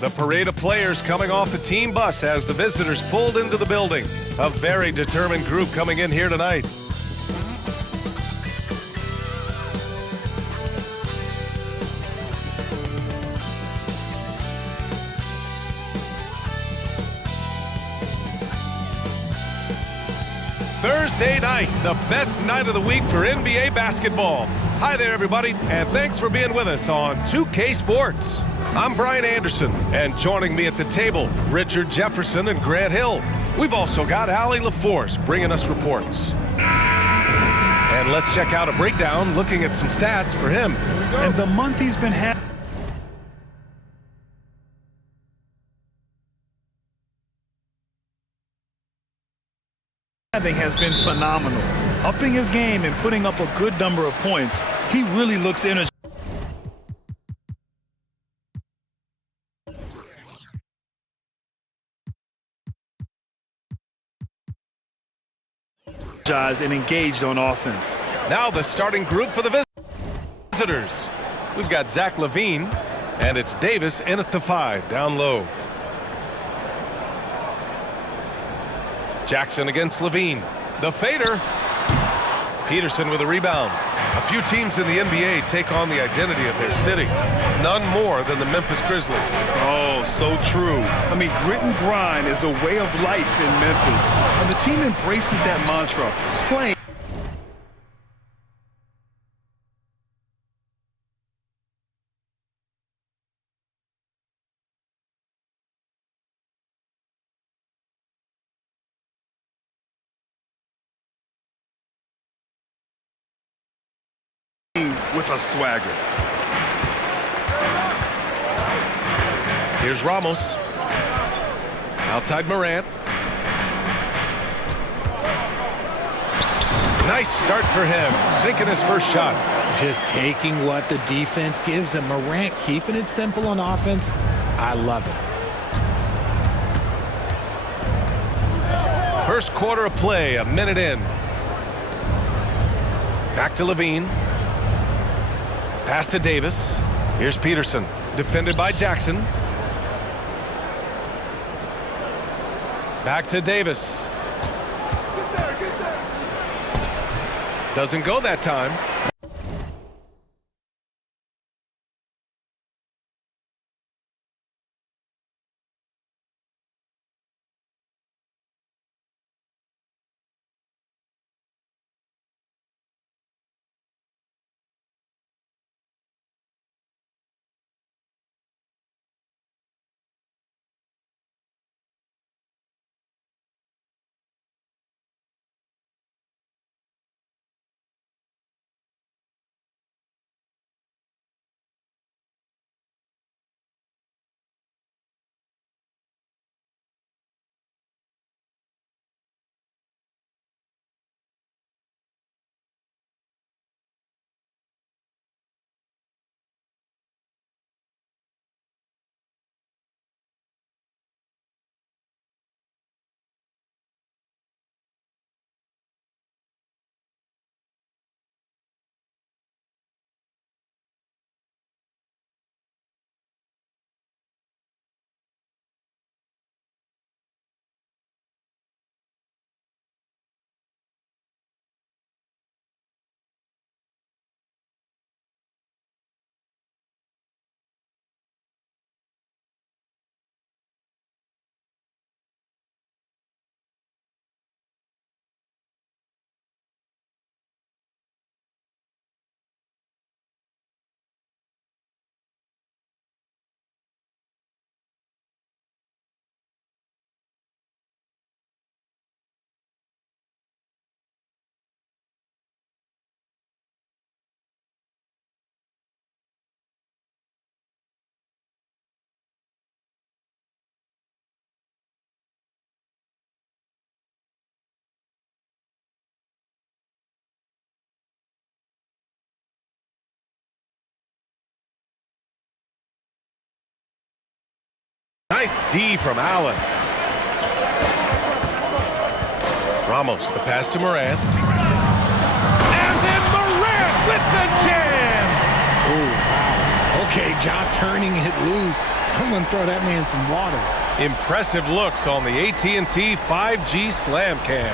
The parade of players coming off the team bus as the visitors pulled into the building. A very determined group coming in here tonight. Thursday night, the best night of the week for NBA basketball. Hi there, everybody, and thanks for being with us on 2K Sports. I'm Brian Anderson, and joining me at the table, Richard Jefferson and Grant Hill. We've also got Allie LaForce bringing us reports. And let's check out a breakdown looking at some stats for him. And the month he's been having. Has been phenomenal. Upping his game and putting up a good number of points. He really looks energized and engaged on offense. Now the starting group for the visitors. We've got Zach LaVine, and it's Davis in at the 5, down low. Jackson against LaVine. The fader. Peterson with a rebound. A few teams in the NBA take on the identity of their city. None more than the Memphis Grizzlies. Oh, so true. I mean, grit and grind is a way of life in Memphis. And the team embraces that mantra. Playing. With a swagger. Here's Ramos. Outside Morant. Nice start for him, sinking his first shot. Just taking what the defense gives him. Morant keeping it simple on offense. I love it. First quarter of play, a minute in. Back to LaVine. Pass to Davis. Here's Peterson, defended by Jackson. Back to Davis. Doesn't go that time. Nice D from Allen. Ramos, the pass to Morant. And then Morant with the jam! Ooh, wow. Okay, Ja turning it loose. Someone throw that man some water. Impressive looks on the AT&T 5G Slam Cam.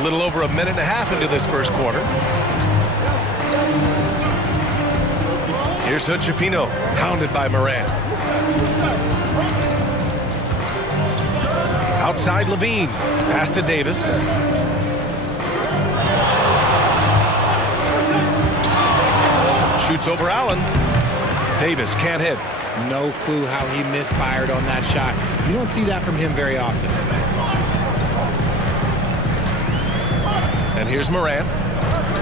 A little over a minute and a half into this first quarter. Here's Hood-Schifino, hounded by Morant. Outside Levine, pass to Davis. Shoots over Allen. Davis can't hit. No clue how he misfired on that shot. You don't see that from him very often. And here's Morant,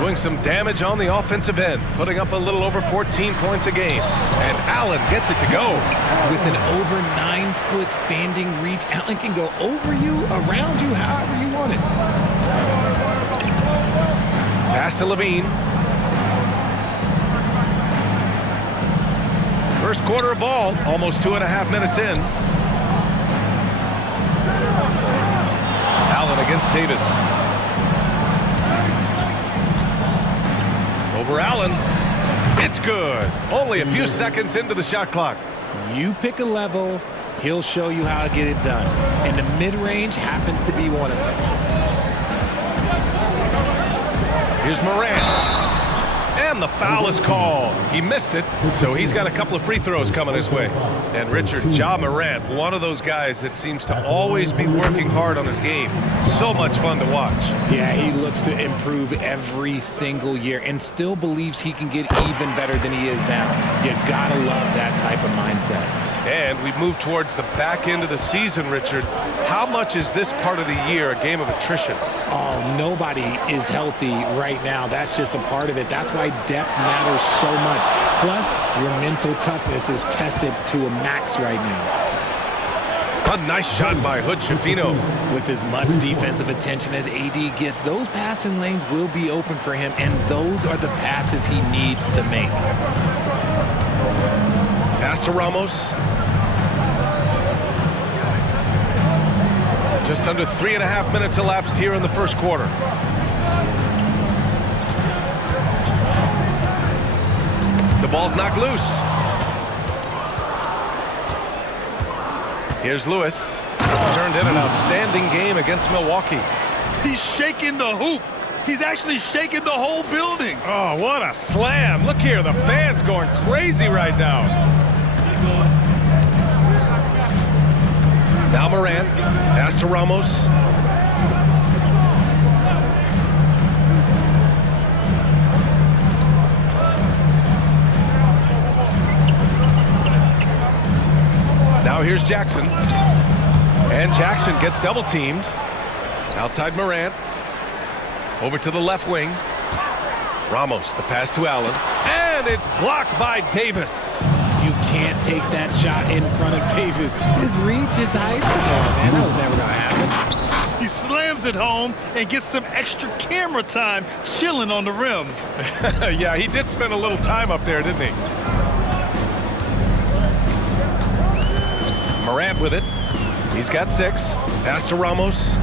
doing some damage on the offensive end, putting up a little over 14 points a game. And Allen gets it to go. With an over 9-foot standing reach, Allen can go over you, around you, however you want it. Pass to Levine. First quarter of ball, almost 2.5 minutes in. Allen against Davis. Over Allen. It's good. Only a few seconds into the shot clock. You pick a level, he'll show you how to get it done. And the mid-range happens to be one of them. Here's Morant. And the foul is called. He missed it, so he's got a couple of free throws coming his way. And Richard, Ja Morant, one of those guys that seems to always be working hard on his game. So much fun to watch. Yeah, he looks to improve every single year and still believes he can get even better than he is now. You gotta love that type of mindset. And we move towards the back end of the season, Richard. How much is this part of the year a game of attrition? Oh, nobody is healthy right now. That's just a part of it. That's why depth matters so much. Plus, your mental toughness is tested to a max right now. A nice shot by Hood-Schifino. With as much defensive attention as AD gets, those passing lanes will be open for him, and those are the passes he needs to make. Pass to Ramos. Just under 3.5 minutes elapsed here in the first quarter. The ball's knocked loose. Here's Lewis. Turned in an outstanding game against Milwaukee. He's shaking the hoop. He's actually shaking the whole building. Oh, what a slam. Look here, the fans going crazy right now. Now Morant, pass to Ramos. Now here's Jackson. And Jackson gets double teamed. Outside Morant. Over to the left wing. Ramos, the pass to Allen. And it's blocked by Davis. You can't take that shot in front of Davis. His reach is high. Man, that was never going to happen. He slams it home and gets some extra camera time chilling on the rim. Yeah, he did spend a little time up there, didn't he? Morant with it. He's got 6. Pass to Ramos.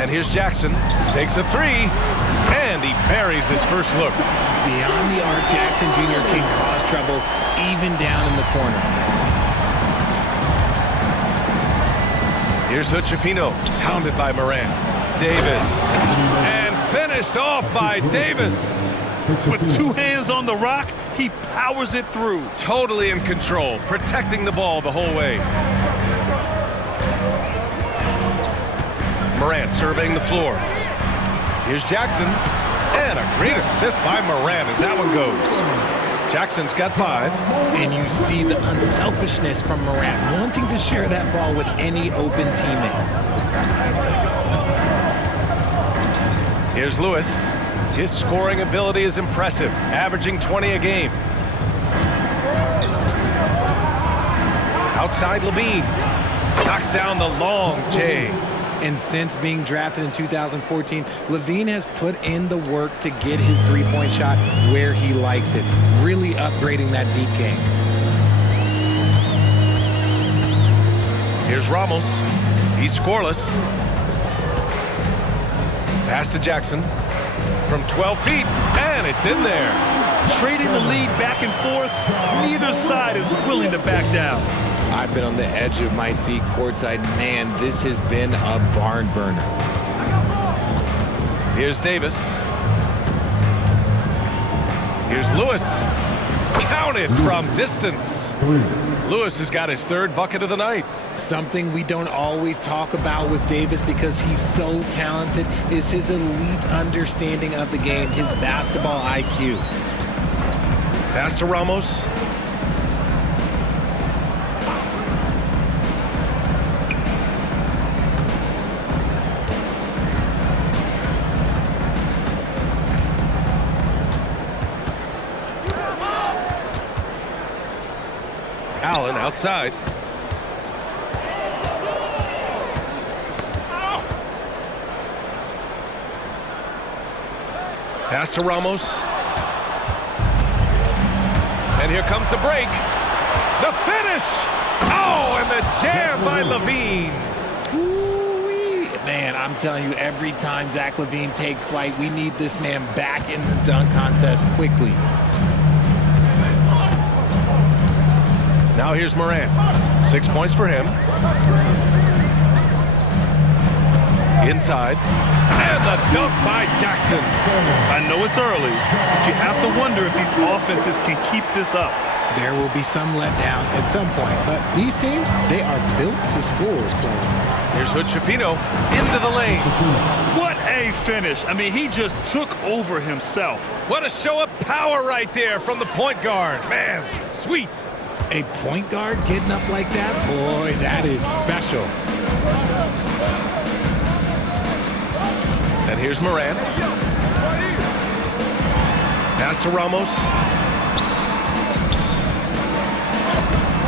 And here's Jackson. Takes a 3. And he buries his first look. Beyond the arc, Jackson Jr. can cause trouble even down in the corner. Here's Hood-Schifino, hounded by Morant. Davis. And finished off by Davis. With 2 hands on the rock, he powers it through. Totally in control, protecting the ball the whole way. Morant surveying the floor. Here's Jackson. And a great assist by Morant as that one goes. Jackson's got 5. And you see the unselfishness from Morant, wanting to share that ball with any open teammate. Here's Lewis. His scoring ability is impressive, averaging 20 a game. Outside Levine. Knocks down the long J. And since being drafted in 2014, Levine has put in the work to get his three-point shot where he likes it, really upgrading that deep game. Here's Ramos. He's scoreless. Pass to Jackson from 12 feet, and it's in there. Trading the lead back and forth, neither side is willing to back down. I've been on the edge of my seat courtside. Man, this has been a barn burner. Here's Davis. Here's Lewis. Counted from distance. Lewis has got his third bucket of the night. Something we don't always talk about with Davis because he's so talented is his elite understanding of the game, his basketball IQ. Pass to Ramos. Allen outside. Pass to Ramos. And here comes the break. The finish. Oh, and the jam by Levine. Ooh-wee. Man, I'm telling you, every time Zach LaVine takes flight, we need this man back in the dunk contest quickly. Now here's Morant. 6 points for him. Inside. And the dunk by Jackson. I know it's early, but you have to wonder if these offenses can keep this up. There will be some letdown at some point, but these teams, they are built to score, so. Here's Hood-Schifino into the lane. What a finish. I mean, he just took over himself. What a show of power right there from the point guard. Man, sweet. A point guard getting up like that? Boy, that is special. And here's Morant. Pass to Ramos.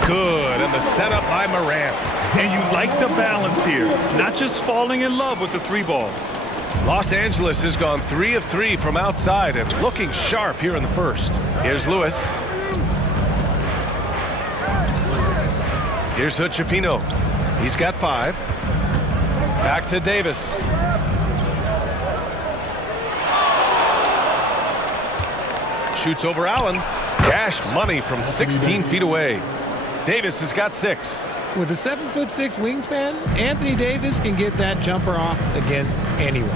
Good, and the setup by Morant. And you like the balance here, not just falling in love with the three ball. Los Angeles has gone 3 of 3 from outside and looking sharp here in the first. Here's Lewis. Here's Hood-Schifino. He's got 5. Back to Davis. Shoots over Allen. Cash money from 16 feet away. Davis has got 6. With a 7'6" wingspan, Anthony Davis can get that jumper off against anyone.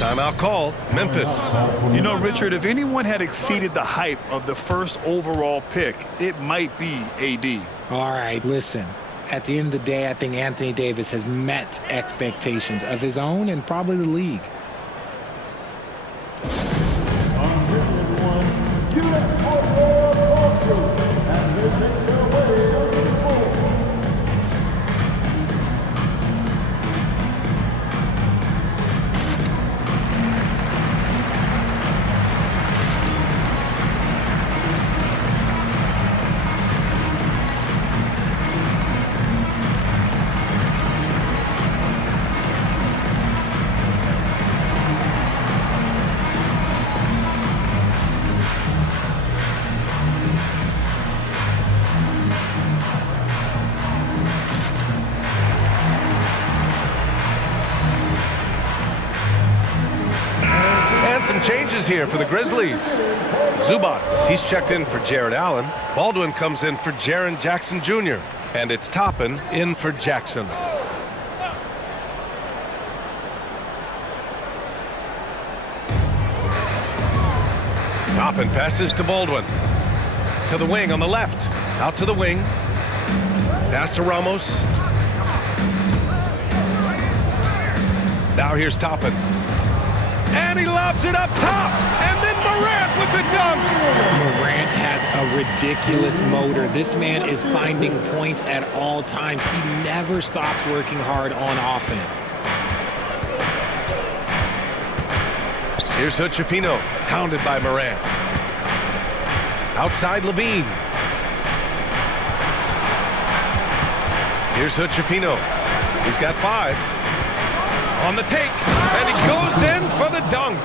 Timeout call, Memphis. You know, Richard, if anyone had exceeded the hype of the first overall pick, it might be AD. All right, listen. At the end of the day, I think Anthony Davis has met expectations of his own and probably the league. Some changes here for the Grizzlies. Zubats, he's checked in for Jared Allen. Baldwin comes in for Jaren Jackson Jr. And it's Toppin in for Jackson. Toppin passes to Baldwin. To the wing on the left. Out to the wing. Pass to Ramos. Now here's Toppin. And he lobs it up top. And then Morant with the dunk. Morant has a ridiculous motor. This man is finding points at all times. He never stops working hard on offense. Here's Hood-Schifino, hounded by Morant. Outside Levine. Here's Hood-Schifino. He's got 5. On the take, and he goes in for the dunk.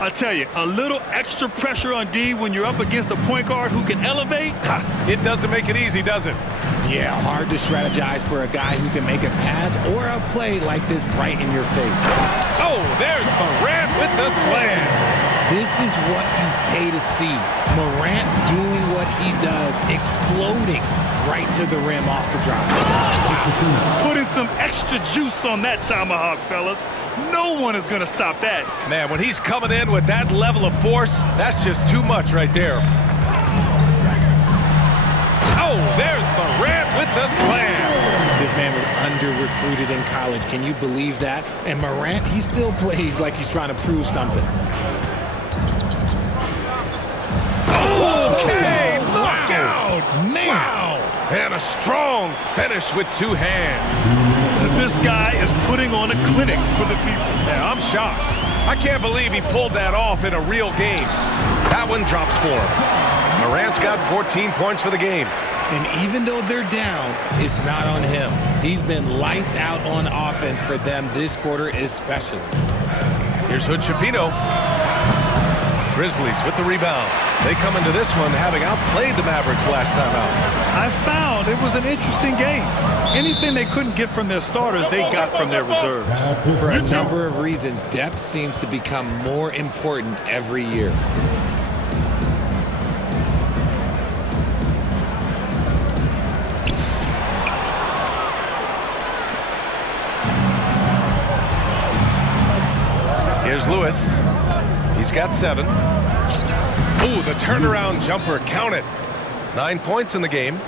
I tell you, a little extra pressure on D when you're up against a point guard who can elevate. Ha, it doesn't make it easy, does it? Yeah, hard to strategize for a guy who can make a pass or a play like this right in your face. Oh, there's Morant with the slam. This is what you pay to see. Morant doing what he does, exploding right to the rim off the drop. Wow. Putting some extra juice on that tomahawk, fellas. No one is going to stop that. Man, when he's coming in with that level of force, that's just too much right there. Oh, there's Morant with the slam. This man was under-recruited in college. Can you believe that? And Morant, he still plays like he's trying to prove something. Okay, look out! Man. Wow! And a strong finish with two hands. This guy is putting on a clinic for the people. Yeah, I'm shocked. I can't believe he pulled that off in a real game. That one drops for him. Morant's got 14 points for the game. And even though they're down, it's not on him. He's been lights out on offense for them this quarter especially. Here's Hood Schifino. Grizzlies with the rebound. They come into this one having outplayed the Mavericks last time out. I found it was an interesting game. Anything they couldn't get from their starters, they got from their reserves. For a number of reasons, depth seems to become more important every year. Here's Lewis. He's got 7. Ooh, the turnaround jumper, count it. 9 points in the game.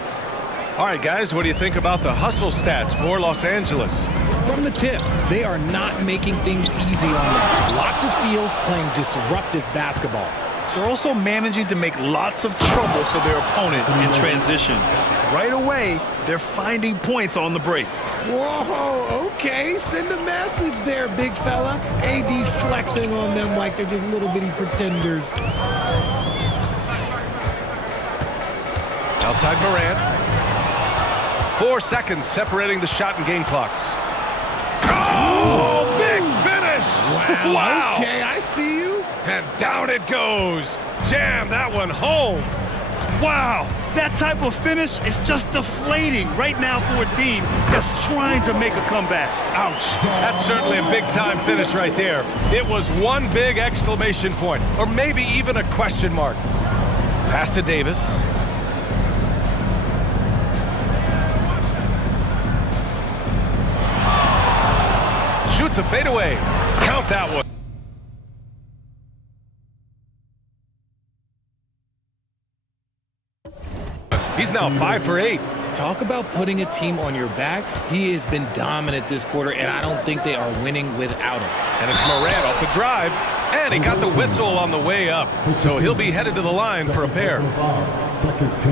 All right, guys, what do you think about the hustle stats for Los Angeles? From the tip, they are not making things easy on them. Lots of steals, playing disruptive basketball. They're also managing to make lots of trouble for their opponent in transition. Right away, they're finding points on the break. Whoa, okay, send a message there, big fella. AD flexing on them like they're just little bitty pretenders. Outside Morant. 4 seconds separating the shot and game clocks. Oh, big finish! Wow, okay, I see you. And down it goes. Jam that one home. Wow, that type of finish is just deflating right now for a team that's trying to make a comeback. Ouch. That's certainly a big-time finish right there. It was one big exclamation point, or maybe even a question mark. Pass to Davis. Shoots a fadeaway. Count that one. He's now 5 for 8. Talk about putting a team on your back. He has been dominant this quarter, and I don't think they are winning without him. And it's Morant off the drive. And he got the whistle on the way up. So he'll be headed to the line for a pair.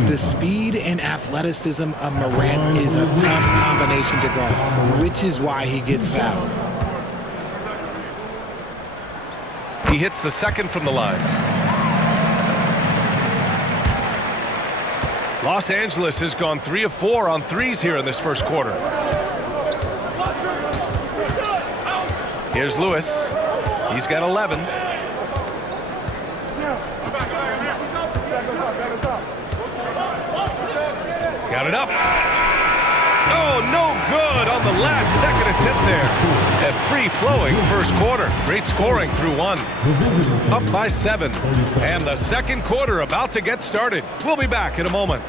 The speed and athleticism of Morant is a tough combination to guard, which is why he gets fouled. He hits the second from the line. Los Angeles has gone 3 of 4 on threes here in this first quarter. Here's Lewis. He's got 11. Got it up. Oh, no good on the last second attempt there. A free-flowing first quarter. Great scoring through 1. Up by 7. And the second quarter about to get started. We'll be back in a moment.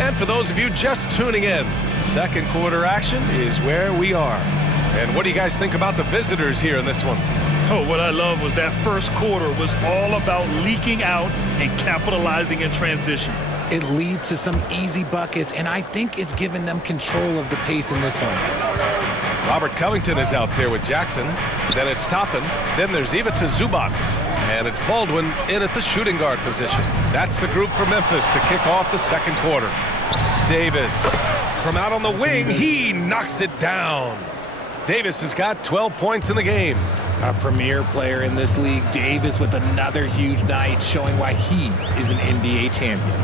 And for those of you just tuning in, second quarter action is where we are. And what do you guys think about the visitors here in this one? Oh, what I love was that first quarter was all about leaking out and capitalizing in transition. It leads to some easy buckets, and I think it's given them control of the pace in this one. Robert Covington is out there with Jackson. Then it's Toppin. Then there's Ivica Zubac. And it's Baldwin in at the shooting guard position. That's the group for Memphis to kick off the second quarter. Davis from out on the wing, he knocks it down. Davis has got 12 points in the game. A premier player in this league, Davis with another huge night, showing why he is an NBA champion.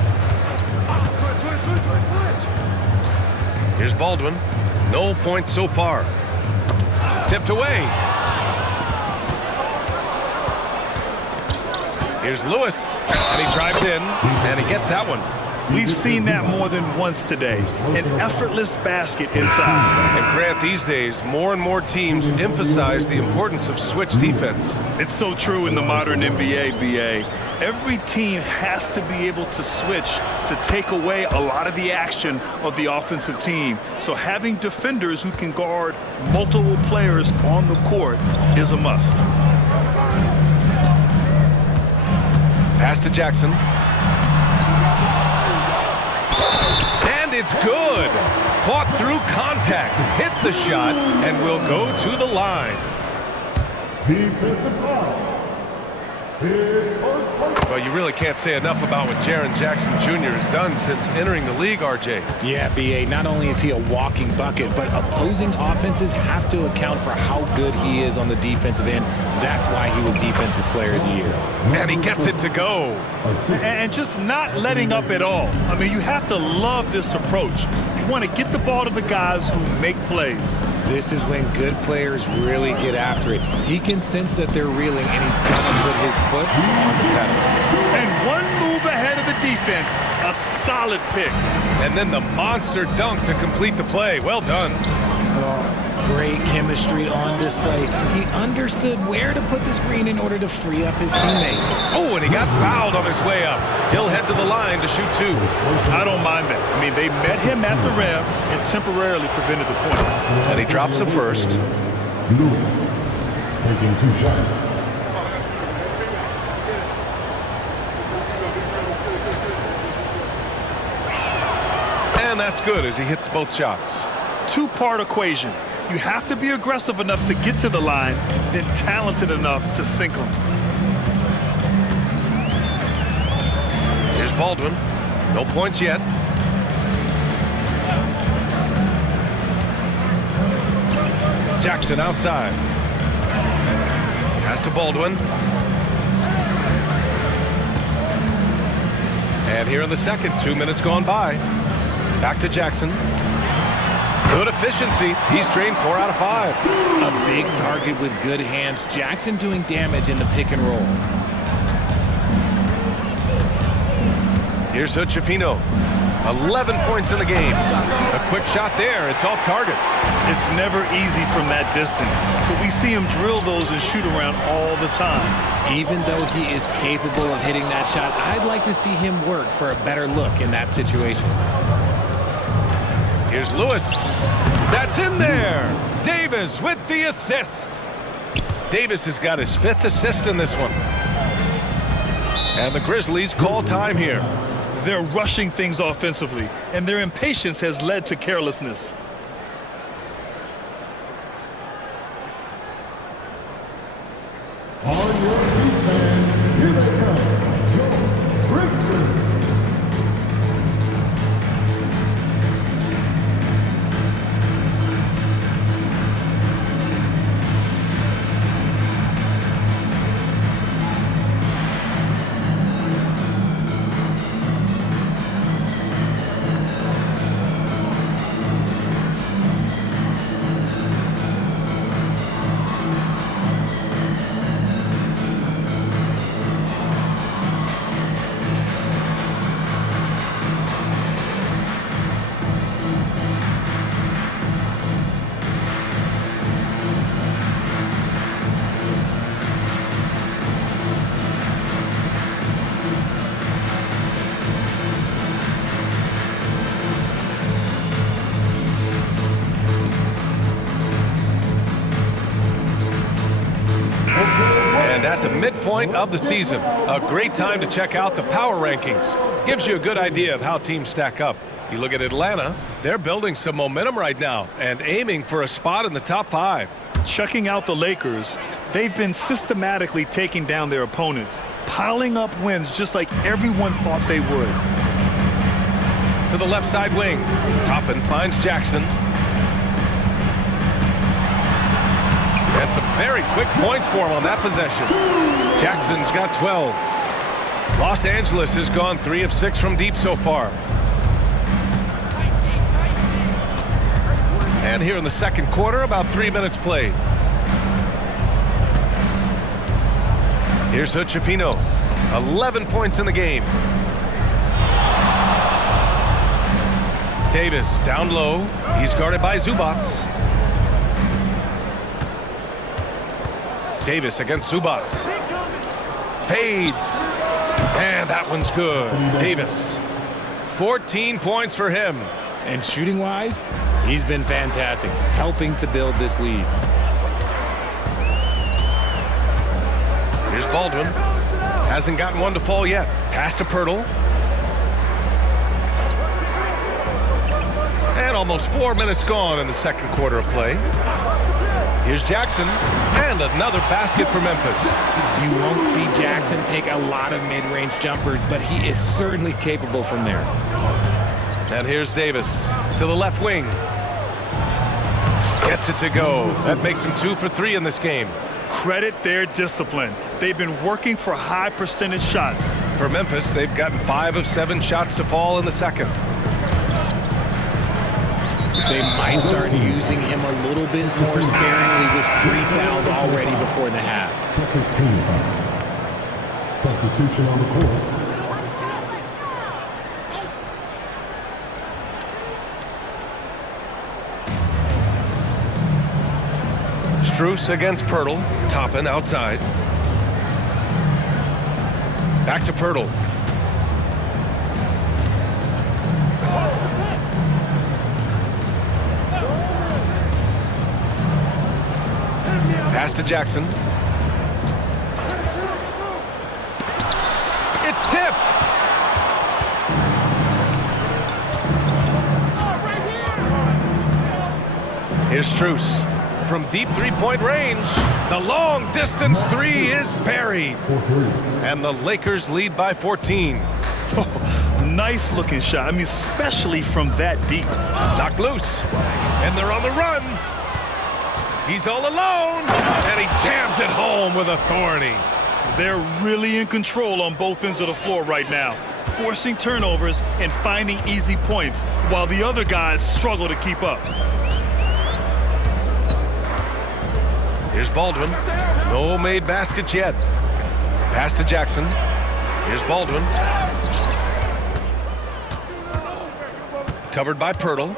Here's Baldwin. No points so far. Tipped away. Here's Lewis, and he drives in, and he gets that one. We've seen that more than once today. An effortless basket inside. And Grant, these days, more and more teams emphasize the importance of switch defense. It's so true in the modern NBA, BA. Every team has to be able to switch to take away a lot of the action of the offensive team. So having defenders who can guard multiple players on the court is a must. Pass to Jackson. And it's good. Fought through contact, hit the shot, and will go to the line. Defensive foul. Well, you really can't say enough about what Jaren Jackson Jr. has done since entering the league, RJ. Yeah, BA, not only is he a walking bucket, but opposing offenses have to account for how good he is on the defensive end. That's why he was Defensive Player of the Year. And he gets it to go. And just not letting up at all. I mean, you have to love this approach. You want to get the ball to the guys who make plays. This is when good players really get after it. He can sense that they're reeling, and he's going to put his foot on the pedal. And one move ahead of the defense, a solid pick. And then the monster dunk to complete the play. Well done. Great chemistry on display. He understood where to put the screen in order to free up his teammate. Oh, and he got fouled on his way up. He'll head to the line to shoot two. I don't mind that. I mean, they met him at the rim and temporarily prevented the points. And he drops the first. Lewis taking 2 shots. And that's good as he hits both shots. Two-part equation. You have to be aggressive enough to get to the line, then talented enough to sink them. Here's Baldwin. No points yet. Jackson outside. Pass to Baldwin. And here in the second, 2 minutes gone by. Back to Jackson. Good efficiency. He's drained 4 out of 5. A big target with good hands. Jackson doing damage in the pick and roll. Here's Hood-Schifino. 11 points in the game. A quick shot there. It's off target. It's never easy from that distance, but we see him drill those and shoot around all the time. Even though he is capable of hitting that shot, I'd like to see him work for a better look in that situation. Here's Lewis. That's in there. Davis with the assist. Davis has got his 5th assist in this one. And the Grizzlies call time here. They're rushing things offensively, and their impatience has led to carelessness. On your defense, here they come. Your Grizzlies. And at the midpoint of the season, a great time to check out the power rankings. Gives you a good idea of how teams stack up. You look at Atlanta, they're building some momentum right now and aiming for a spot in the top 5. Checking out the Lakers, they've been systematically taking down their opponents, piling up wins just like everyone thought they would. To the left side wing. Toppin finds Jackson. And some very quick points for him on that possession. Jackson's got 12. Los Angeles has gone 3 of 6 from deep so far. And here in the second quarter, about 3 minutes played. Here's Hood-Schifino. 11 points in the game. Davis down low. He's guarded by Zubac. Davis against Zubac. Fades. And that one's good. Davis. 14 points for him. And shooting-wise, he's been fantastic, helping to build this lead. Here's Baldwin. Hasn't gotten one to fall yet. Pass to Poeltl. And almost 4 minutes gone in the second quarter of play. Here's Jackson. And another basket for Memphis. You won't see Jackson take a lot of mid-range jumpers, but he is certainly capable from there. And here's Davis to the left wing. Gets it to go. That makes him 2 for 3 in this game. Credit their discipline. They've been working for high percentage shots. For Memphis, they've gotten 5 of 7 shots to fall in the second. They might start using him a little bit more sparingly with 3 fouls already before the half. Second team foul. Substitution on the court. Strus against Poeltl. Toppin outside. Back to Poeltl. Pass to Jackson. It's tipped. Here's Strus. From deep three-point range, the long-distance 3 is buried. And the Lakers lead by 14. Nice looking shot. I mean, especially from that deep. Knocked loose. And they're on the run. He's all alone. And he jams it home with authority. They're really in control on both ends of the floor right now, forcing turnovers and finding easy points while the other guys struggle to keep up. Here's Baldwin. No made baskets yet. Pass to Jackson. Here's Baldwin. Covered by Poeltl.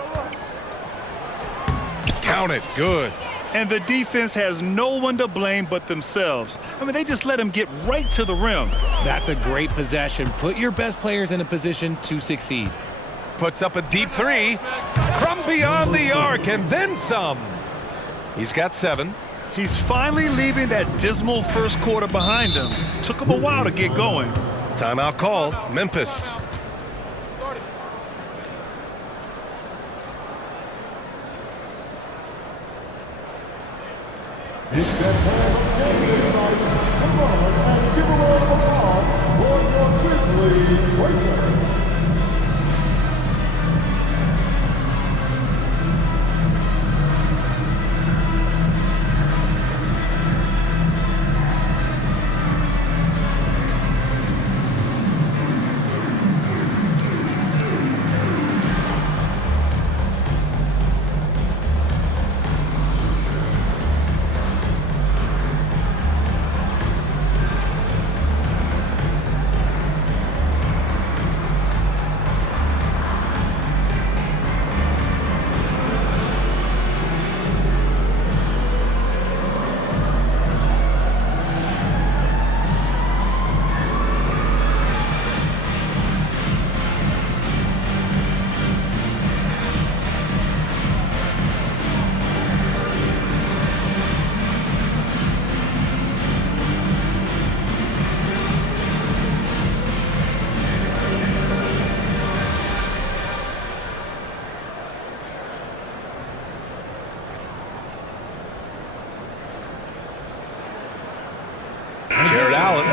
Count it. Good. And the defense has no one to blame but themselves. I mean, they just let him get right to the rim. That's a great possession. Put your best players in a position to succeed. Puts up a deep 3 from beyond the arc and then some. He's got 7. He's finally leaving that dismal first quarter behind him. Took him a while to get going. Timeout called. Memphis. It's that time of game tonight. Come on and give a round of applause for your Grizzlies Breakers.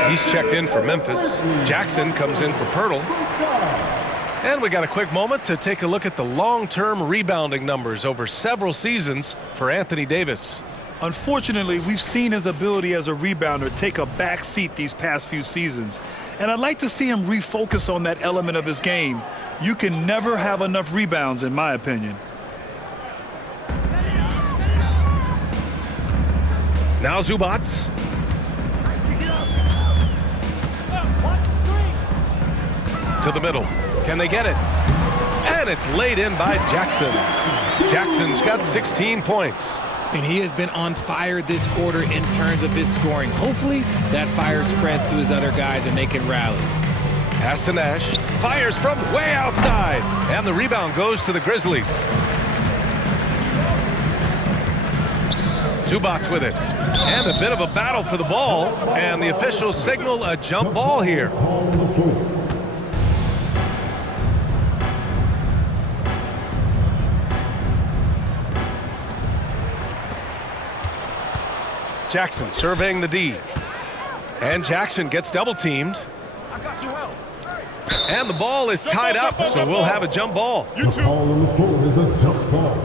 He's checked in for Memphis. Jackson comes in for Poeltl. And we got a quick moment to take a look at the long-term rebounding numbers over several seasons for Anthony Davis. Unfortunately, we've seen his ability as a rebounder take a back seat these past few seasons. And I'd like to see him refocus on that element of his game. You can never have enough rebounds, in my opinion. Now Zubac. To the middle. Can they get it? And it's laid in by Jackson. Jackson's got 16 points. And he has been on fire this quarter in terms of his scoring. Hopefully, that fire spreads to his other guys and they can rally. Pass to Nash. Fires from way outside. And the rebound goes to the Grizzlies. Zubac with it. And a bit of a battle for the ball. And the officials signal a jump ball here. Jackson surveying the D. And Jackson gets double teamed. And the ball is tied up, so we'll have a jump ball. The ball on the floor is a jump ball.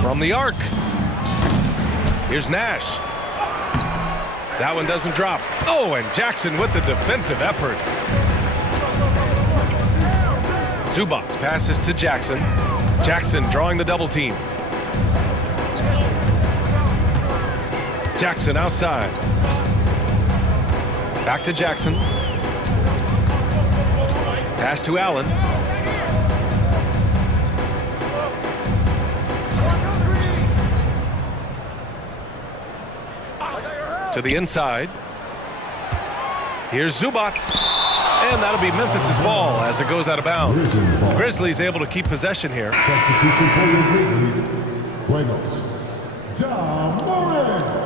From the arc. Here's Nash. That one doesn't drop. Oh, and Jackson with the defensive effort. Zubac passes to Jackson. Jackson drawing the double team. Jackson outside. Back to Jackson. Pass to Allen. To the inside. Here's Zubac. And that'll be Memphis's ball as it goes out of bounds. Grizzlies able to keep possession here. Substitution for the Grizzlies. Buenos. Ja Morant.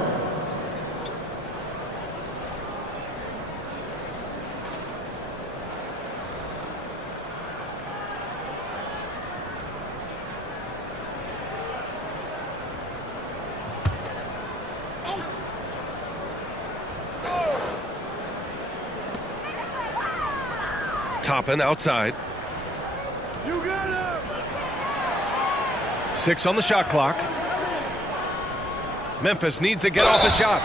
Toppin outside. 6 on the shot clock. Memphis needs to get off a shot.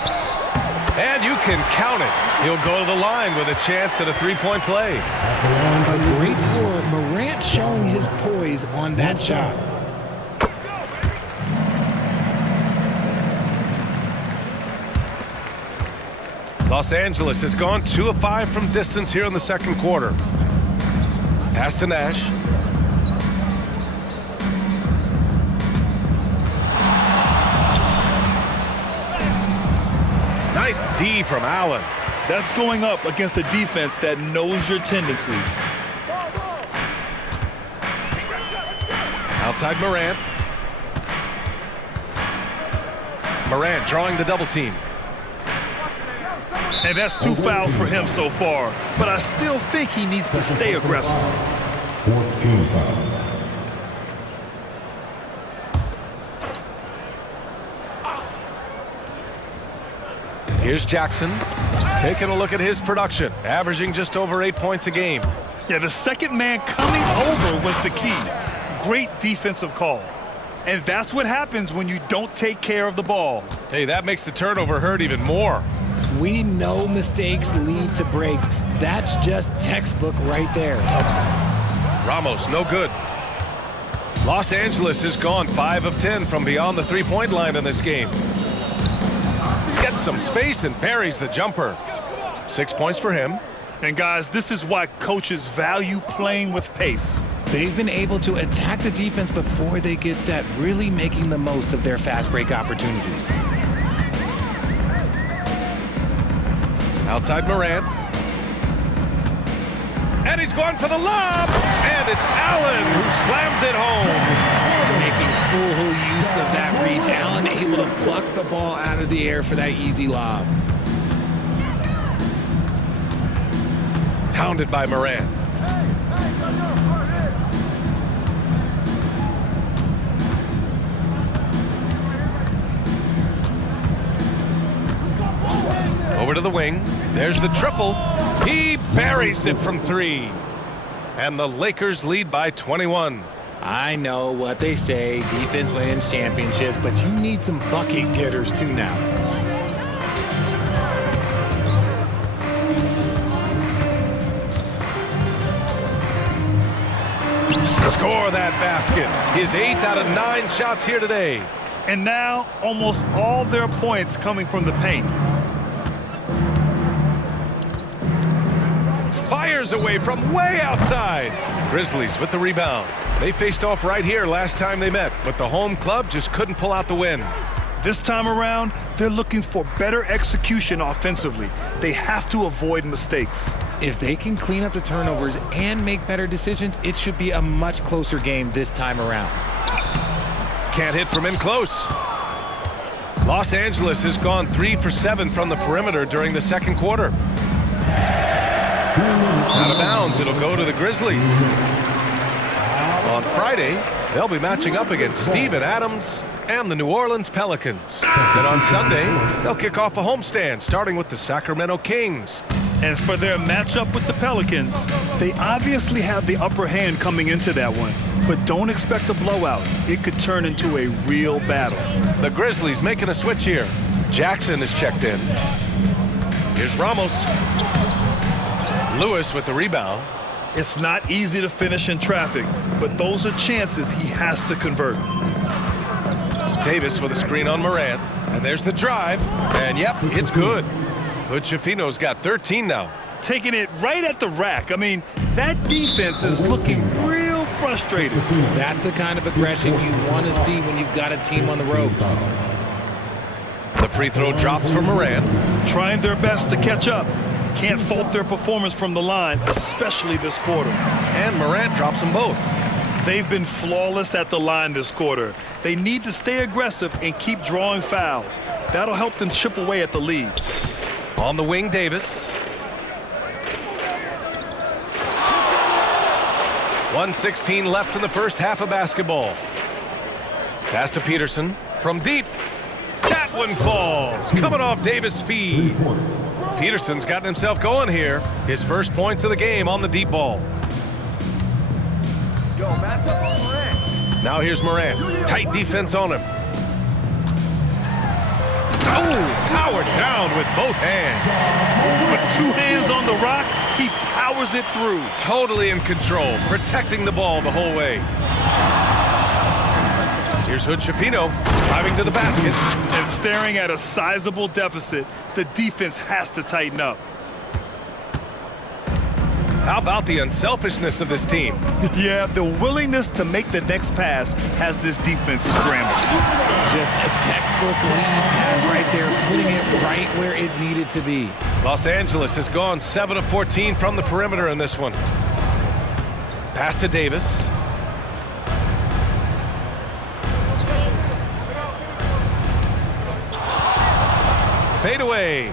And you can count it. He'll go to the line with a chance at a three-point play. A great scorer. Morant showing his poise on that shot. Los Angeles has gone 2 of 5 from distance here in the second quarter. Pass to Nash. Nice D from Allen. That's going up against a defense that knows your tendencies. Outside Morant. Morant drawing the double team. And that's 2 fouls for him so far. But I still think he needs to stay aggressive. 14 foul. Here's Jackson. Taking a look at his production. Averaging just over 8 points a game. Yeah, the second man coming over was the key. Great defensive call. And that's what happens when you don't take care of the ball. Hey, that makes the turnover hurt even more. We know mistakes lead to breaks. That's just textbook right there. Ramos, no good. Los Angeles has gone 5 of 10 from beyond the three-point line in this game. Gets some space and parries the jumper. 6 points for him. And guys, this is why coaches value playing with pace. They've been able to attack the defense before they get set, really making the most of their fast break opportunities. Outside Morant. And he's going for the lob. And it's Allen who slams it home. Making full use of that reach. Allen able to pluck the ball out of the air for that easy lob. Hounded by Morant. Over to the wing. There's the triple. He buries it from 3. And the Lakers lead by 21. I know what they say, defense wins championships, but you need some bucket getters too now. Score that basket. His 8th out of 9 shots here today. And now almost all their points coming from the paint. Fires away from way outside. Grizzlies with the rebound. They faced off right here last time they met, but the home club just couldn't pull out the win. This time around, they're looking for better execution offensively. They have to avoid mistakes. If they can clean up the turnovers and make better decisions, it should be a much closer game this time around. Can't hit from in close. Los Angeles has gone 3 for 7 from the perimeter during the second quarter. Out of bounds, it'll go to the Grizzlies. On Friday, they'll be matching up against Steven Adams and the New Orleans Pelicans. Then on Sunday, they'll kick off a homestand, starting with the Sacramento Kings. And for their matchup with the Pelicans, they obviously have the upper hand coming into that one. But don't expect a blowout. It could turn into a real battle. The Grizzlies making a switch here. Jackson is checked in. Here's Ramos. Lewis with the rebound. It's not easy to finish in traffic, but those are chances he has to convert. Davis with a screen on Morant. And there's the drive. And yep, it's good. Hood-Schifino's got 13 now. Taking it right at the rack. I mean, that defense is looking real frustrated. That's the kind of aggression you want to see when you've got a team on the ropes. The free throw drops for Morant. Trying their best to catch up. Can't fault their performance from the line, especially this quarter. And Morant drops them both. They've been flawless at the line this quarter. They need to stay aggressive and keep drawing fouls. That'll help them chip away at the lead. On the wing, Davis. 1:16 left in the first half of basketball. Pass to Peterson from deep. That one falls. Coming off Davis' feed. Peterson's gotten himself going here. His first points of the game on the deep ball. Now here's Morant. Tight defense on him. Oh, powered down with both hands. With 2 hands on the rock, he powers it through. Totally in control, protecting the ball the whole way. Here's Hood-Schifino driving to the basket. And staring at a sizable deficit, the defense has to tighten up. How about the unselfishness of this team? Yeah, the willingness to make the next pass has this defense scrambled. Just a textbook lead pass right there, putting it right where it needed to be. Los Angeles has gone 7 of 14 from the perimeter in this one. Pass to Davis. Fade away.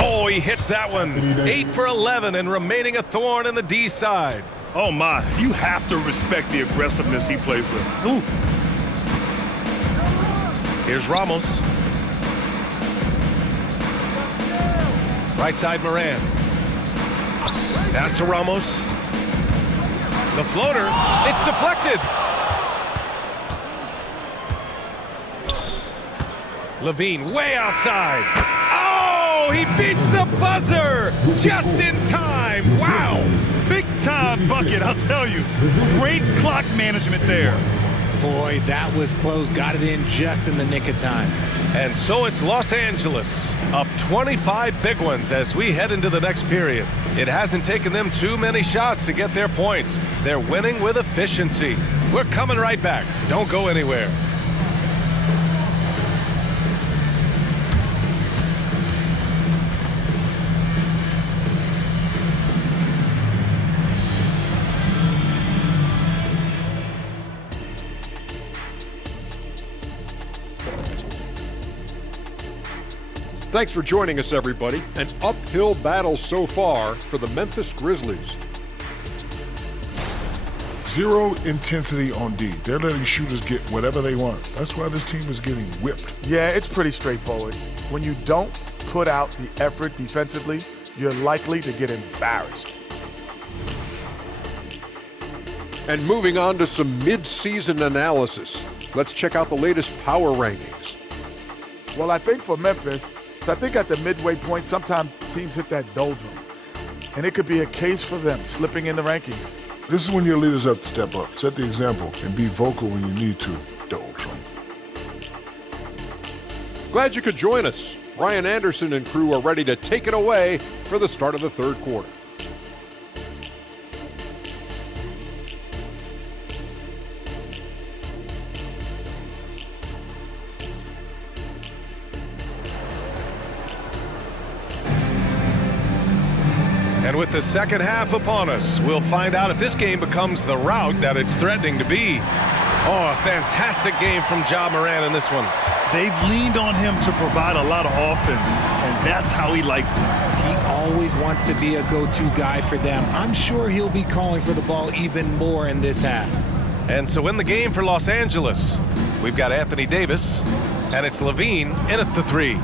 Oh, he hits that one. 8 for 11 and remaining a thorn in the D side. Oh my, you have to respect the aggressiveness he plays with. Ooh. Here's Ramos. Right side Morant. Pass to Ramos. The floater. It's deflected. Levine way outside. Oh, he beats the buzzer just in time. Wow. Big time bucket, I'll tell you. Great clock management there. Boy, that was close. Got it in just in the nick of time. And so it's Los Angeles up 25 big ones as we head into the next period. It hasn't taken them too many shots to get their points. They're winning with efficiency. We're coming right back. Don't go anywhere. Thanks for joining us, everybody. An uphill battle so far for the Memphis Grizzlies. Zero intensity on D. They're letting shooters get whatever they want. That's why this team is getting whipped. Yeah, it's pretty straightforward. When you don't put out the effort defensively, you're likely to get embarrassed. And moving on to some mid-season analysis. Let's check out the latest power rankings. Well, I think for Memphis, at the midway point, sometimes teams hit that doldrum. And it could be a case for them slipping in the rankings. This is when your leaders have to step up, set the example, and be vocal when you need to. Doldrum. Glad you could join us. Brian Anderson and crew are ready to take it away for the start of the third quarter. And with the second half upon us, we'll find out if this game becomes the rout that it's threatening to be. Oh, a fantastic game from Ja Morant in this one. They've leaned on him to provide a lot of offense, and that's how he likes it. He always wants to be a go-to guy for them. I'm sure he'll be calling for the ball even more in this half. And so in the game for Los Angeles, we've got Anthony Davis, and it's LaVine in at the three.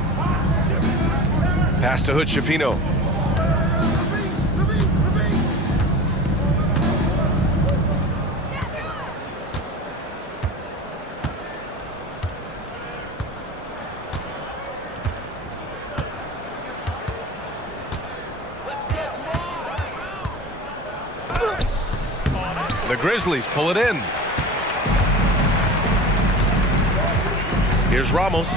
Pass to Hood-Schifino. The Grizzlies pull it in. Here's Ramos.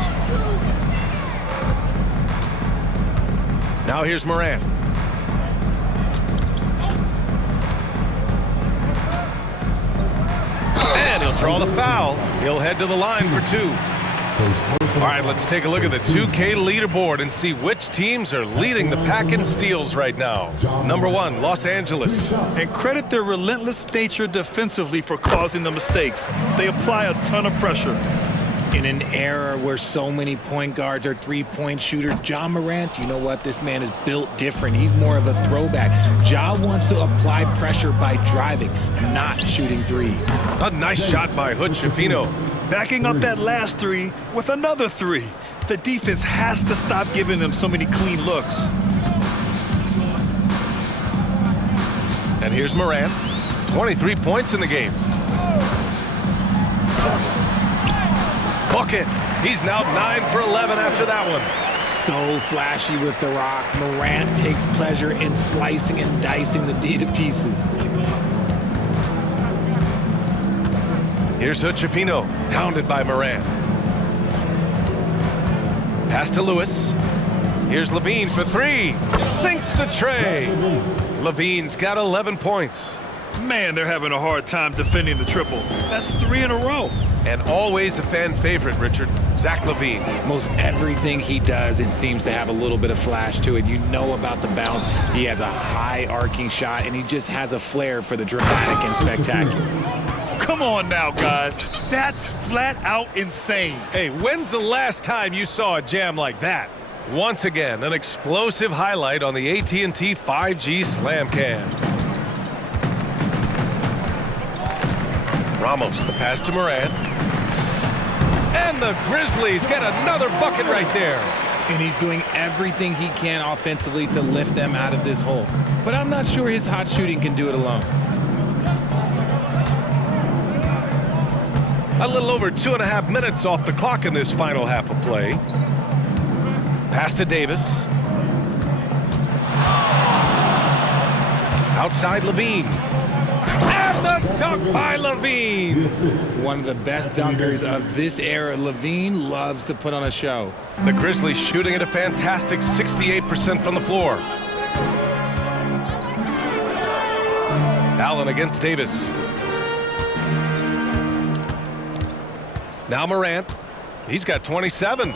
Now here's Morant. And he'll draw the foul. He'll head to the line for two. All right, let's take a look at the 2K leaderboard and see which teams are leading the pack in steals right now. Number 1, Los Angeles. And credit their relentless nature defensively for causing the mistakes. They apply a ton of pressure. In an era where so many point guards are three-point shooters, Ja Morant, you know what? This man is built different. He's more of a throwback. Ja wants to apply pressure by driving, not shooting threes. A nice shot by Hood-Schifino. Backing up that last three with another three. The defense has to stop giving them so many clean looks. And here's Morant. 23 points in the game. Bucket. He's now 9 for 11 after that one. So flashy with the rock. Morant takes pleasure in slicing and dicing the D to pieces. Here's Hood-Schifino, pounded by Morant. Pass to Lewis. Here's LaVine for three. Sinks the tray. LaVine's got 11 points. Man, they're having a hard time defending the triple. That's 3 in a row. And always a fan favorite, Richard, Zach LaVine. Most everything he does, it seems to have a little bit of flash to it. You know about the bounce. He has a high arcing shot, and he just has a flair for the dramatic and spectacular. Come on now, guys. That's flat out insane. Hey, when's the last time you saw a jam like that? Once again, an explosive highlight on the AT&T 5G Slam Cam. Ramos, the pass to Morant. And the Grizzlies get another bucket right there. And he's doing everything he can offensively to lift them out of this hole. But I'm not sure his hot shooting can do it alone. A little over 2.5 minutes off the clock in this final half of play. Pass to Davis. Outside LaVine. And the dunk by LaVine. One of the best dunkers of this era. LaVine loves to put on a show. The Grizzlies shooting at a fantastic 68% from the floor. Allen against Davis. Now Morant. He's got 27.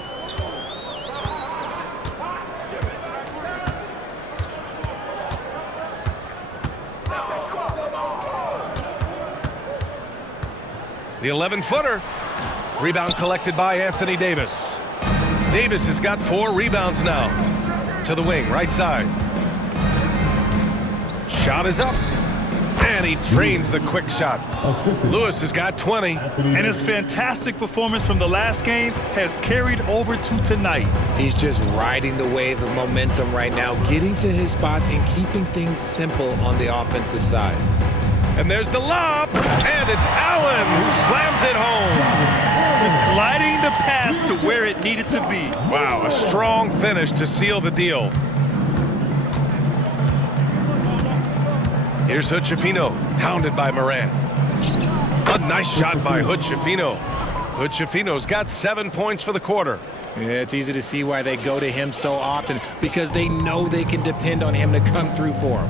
The 11-footer. Rebound collected by Anthony Davis. Davis has got 4 rebounds now. To the wing, right side. Shot is up. And he drains the quick shot. Lewis has got 20. And his fantastic performance from the last game has carried over to tonight. He's just riding the wave of momentum right now, getting to his spots and keeping things simple on the offensive side. And there's the lob, and it's Allen who slams it home. Gliding the pass to where it needed to be. Wow, a strong finish to seal the deal. Here's Hood-Schifino, hounded by Moran. A nice shot by Hood-Schifino. Hood-Schifino's got 7 points for the quarter. Yeah, it's easy to see why they go to him so often, because they know they can depend on him to come through for them.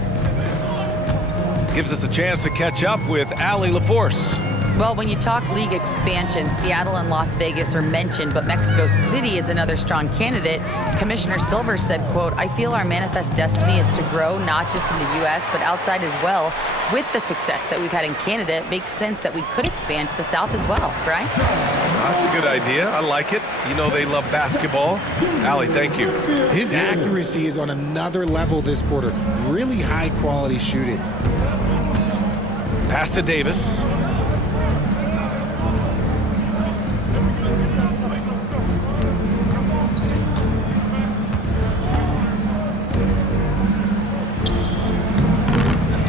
Gives us a chance to catch up with Allie LaForce. Well, when you talk league expansion, Seattle and Las Vegas are mentioned, but Mexico City is another strong candidate. Commissioner Silver said, quote, "I feel our manifest destiny is to grow not just in the U.S., but outside as well. With the success that we've had in Canada, it makes sense that we could expand to the South as well." Brian? That's a good idea. I like it. You know they love basketball. Allie, thank you. His accuracy is on another level this quarter. Really high-quality shooting. Pass to Davis.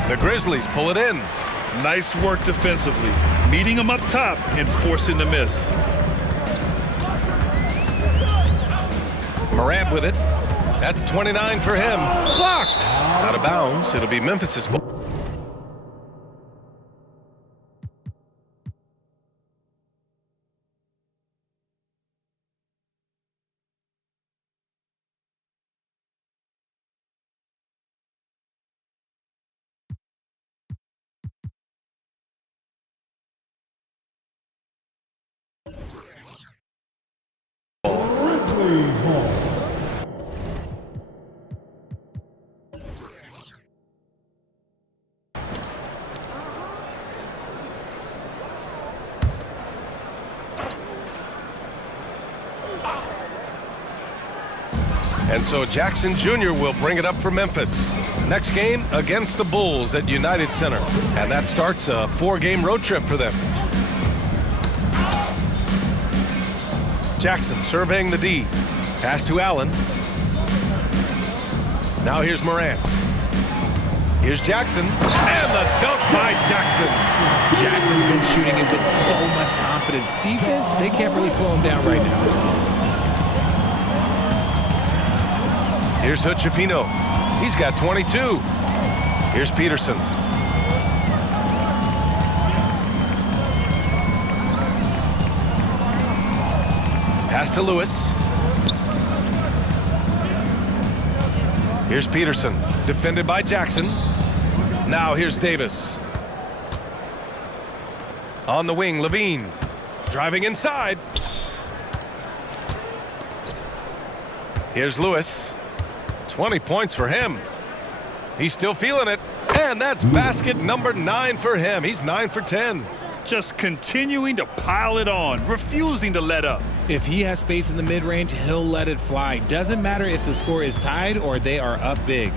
The Grizzlies pull it in. Nice work defensively, meeting him up top and forcing the miss. Morant with it. That's 29 for him. Blocked. Out of bounds. It'll be Memphis's ball. And so Jackson Jr. will bring it up for Memphis. Next game against the Bulls at United Center. And that starts a 4-game road trip for them. Jackson surveying the D. Pass to Allen. Now here's Morant. Here's Jackson. And the dunk by Jackson. Jackson's been shooting it with so much confidence. Defense, they can't really slow him down right now. Here's Hood-Schifino. He's got 22. Here's Peterson. Pass to Lewis. Here's Peterson, defended by Jackson. Now here's Davis. On the wing, Levine. Driving inside. Here's Lewis. 20 points for him. He's still feeling it. And that's basket number 9 for him. He's 9 for 10. Just continuing to pile it on, refusing to let up. If he has space in the mid-range, he'll let it fly. Doesn't matter if the score is tied or they are up big.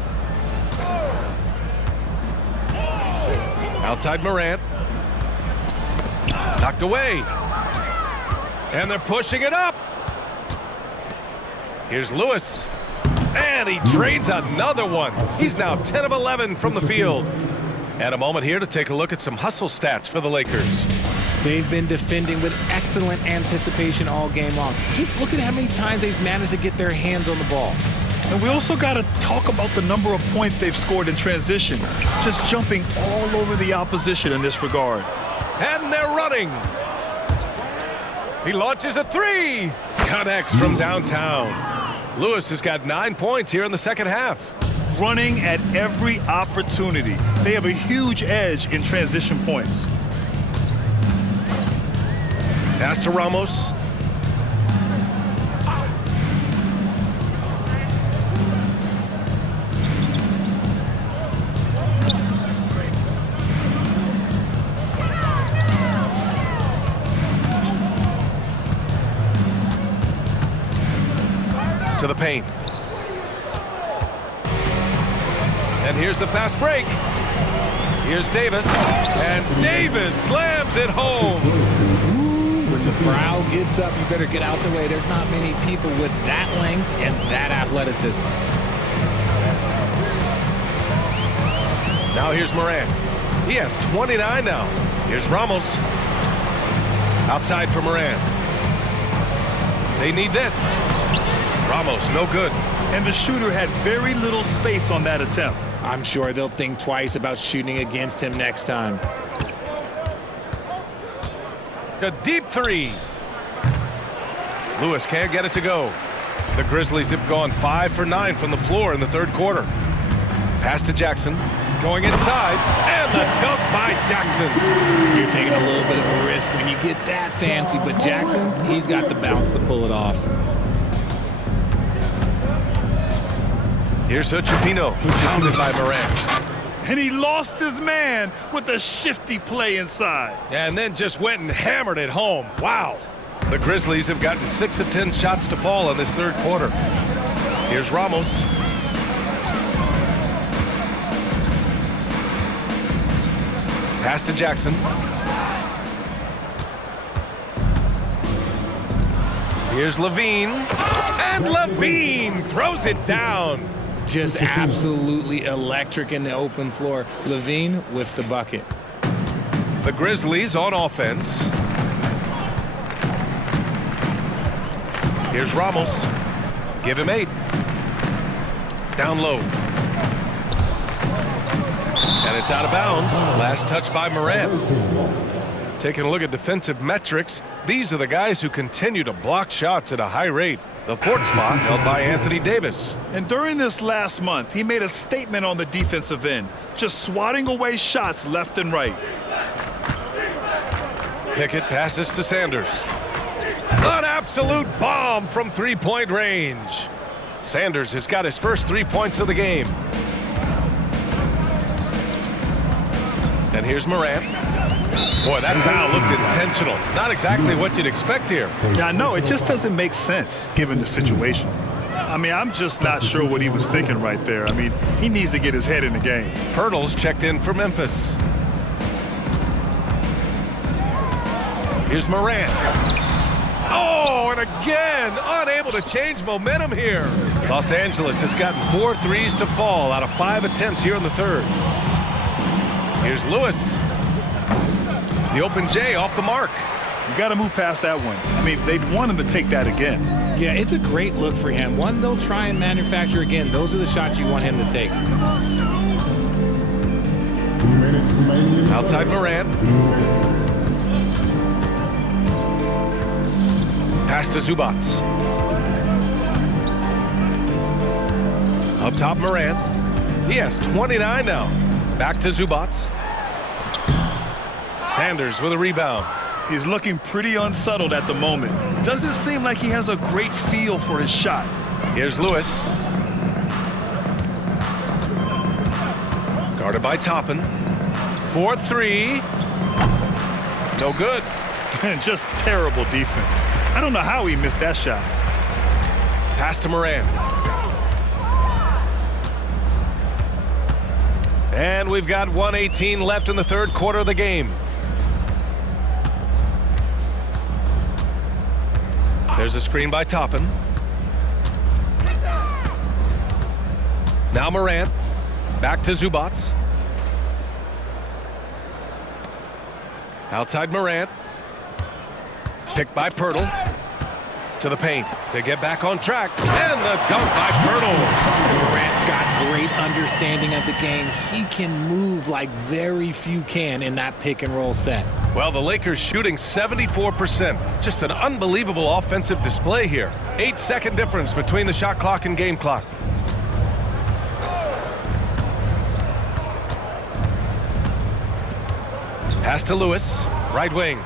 Outside Morant. Knocked away. And they're pushing it up. Here's Lewis. And he trades another one. He's now 10 of 11 from the field. And a moment here to take a look at some hustle stats for the Lakers. They've been defending with excellent anticipation all game long. Just look at how many times they've managed to get their hands on the ball. And we also got to talk about the number of points they've scored in transition. Just jumping all over the opposition in this regard. And they're running. He launches a 3. Connects from downtown. Lewis has got 9 points here in the second half. Running at every opportunity. They have a huge edge in transition points. Pass to Ramos. To the paint. And here's the fast break. Here's Davis, and Davis slams it home. When the brow gets up, you better get out the way. There's not many people with that length and that athleticism. Now here's Morant. He has 29 now. Here's Ramos. Outside for Morant. They need this. Ramos, no good. And the shooter had very little space on that attempt. I'm sure they'll think twice about shooting against him next time. A deep three. Lewis can't get it to go. The Grizzlies have gone 5 for 9 from the floor in the third quarter. Pass to Jackson. Going inside. And the dunk by Jackson. You're taking a little bit of a risk when you get that fancy, but Jackson, he's got the bounce to pull it off. Here's Hochefino, pounded by Morant. And he lost his man with a shifty play inside. And then just went and hammered it home. Wow. The Grizzlies have gotten 6 of 10 shots to fall in this third quarter. Here's Ramos. Pass to Jackson. Here's Levine. And Levine throws it down. Just absolutely electric in the open floor. Levine with the bucket. The Grizzlies on offense. Here's Ramos. Give him 8. Down low. And it's out of bounds. Last touch by Morant. Taking a look at defensive metrics, these are the guys who continue to block shots at a high rate. The fourth spot held by Anthony Davis. And during this last month, he made a statement on the defensive end, just swatting away shots left and right. Pickett passes to Sanders. An absolute bomb from three-point range. Sanders has got his first 3 points of the game. And here's Morant. Boy, that foul looked intentional. Not exactly what you'd expect here. Yeah, I know. It just doesn't make sense given the situation. I mean, I'm just not sure what he was thinking right there. I mean, he needs to get his head in the game. Pirtle's checked in for Memphis. Here's Morant. Oh, and again, unable to change momentum here. Los Angeles has gotten 4 threes to fall out of 5 attempts here in the third. Here's Lewis. The open J off the mark. You got to move past that one. I mean, they'd want him to take that again. Yeah, it's a great look for him. One they'll try and manufacture again. Those are the shots you want him to take. Outside Morant. Pass to Zubac. Up top Morant. He has 29 now. Back to Zubac. Sanders with a rebound. He's looking pretty unsettled at the moment. Doesn't seem like he has a great feel for his shot. Here's Lewis. Guarded by Toppin. 4-3. No good. Just terrible defense. I don't know how he missed that shot. Pass to Morant. And we've got 1:18 left in the third quarter of the game. There's a screen by Toppin. Now Morant. Back to Zubac. Outside Morant. Picked by Pirtle. To the paint to get back on track. And the dunk by Pirtle. Morant's got great understanding of the game. He can move like very few can in that pick and roll set. Well, the Lakers shooting 74%. Just an unbelievable offensive display here. 8-second difference between the shot clock and game clock. Pass to Lewis, right wing.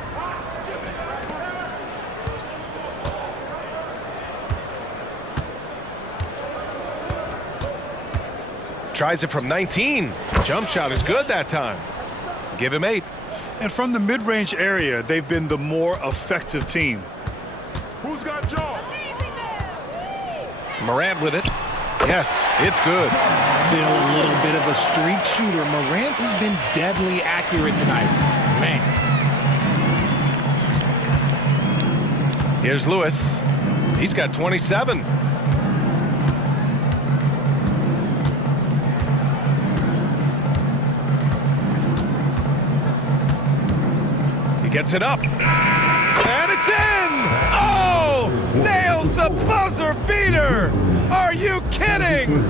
Tries it from 19. Jump shot is good that time. Give him 8. And from the mid-range area, they've been the more effective team. Who's got Jaw? Morant with it. Yes, it's good. Still a little bit of a streak shooter. Morant has been deadly accurate tonight. Man. Here's Lewis. He's got 27. He gets it up. And it's in! Oh! Nails the buzzer beater! Are you kidding?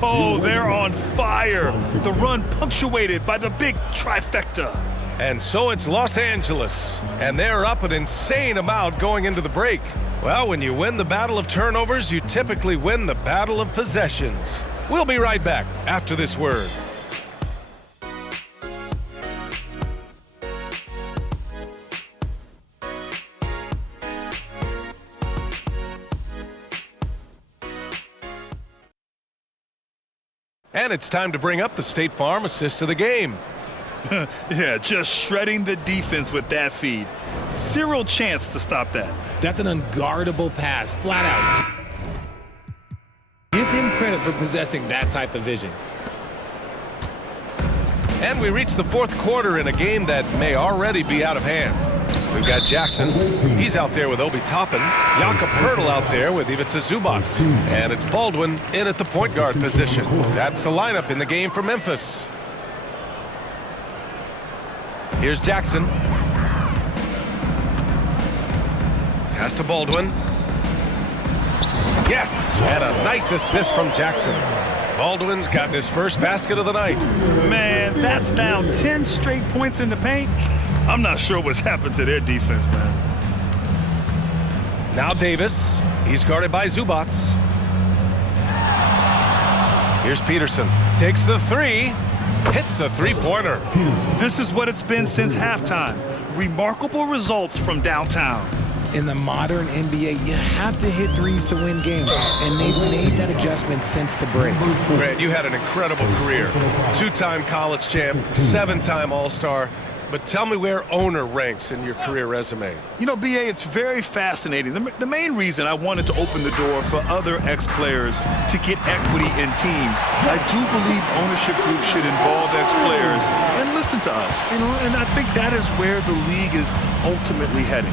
Oh, they're on fire. The run punctuated by the big trifecta. And so it's Los Angeles, and they're up an insane amount going into the break. Well, when you win the battle of turnovers, you typically win the battle of possessions. We'll be right back after this word. And it's time to bring up the State Farm assist of the game. Yeah, just shredding the defense with that feed. Zero chance to stop that. That's an unguardable pass, flat out. Give him credit for possessing that type of vision. And we reach the fourth quarter in a game that may already be out of hand. We've got Jackson. He's out there with Obi Toppin. Jakob Poeltl out there with Ivica Zubac. And it's Baldwin in at the point guard position. That's the lineup in the game for Memphis. Here's Jackson. Pass to Baldwin. Yes! And a nice assist from Jackson. Baldwin's gotten his first basket of the night. Man, that's now 10 straight points in the paint. I'm not sure what's happened to their defense, man. Now Davis. He's guarded by Zubac. Here's Peterson. Takes the three. Hits the three-pointer. This is what it's been since halftime. Remarkable results from downtown. In the modern NBA, you have to hit threes to win games, and they've made that adjustment since the break. Grant, you had an incredible career. Two-time college champ, seven-time All-Star. But tell me where owner ranks in your career resume. You know, B.A., it's very fascinating. The main reason I wanted to open the door for other ex-players to get equity in teams, I do believe ownership groups should involve ex-players and listen to us. You know, and I think that is where the league is ultimately heading.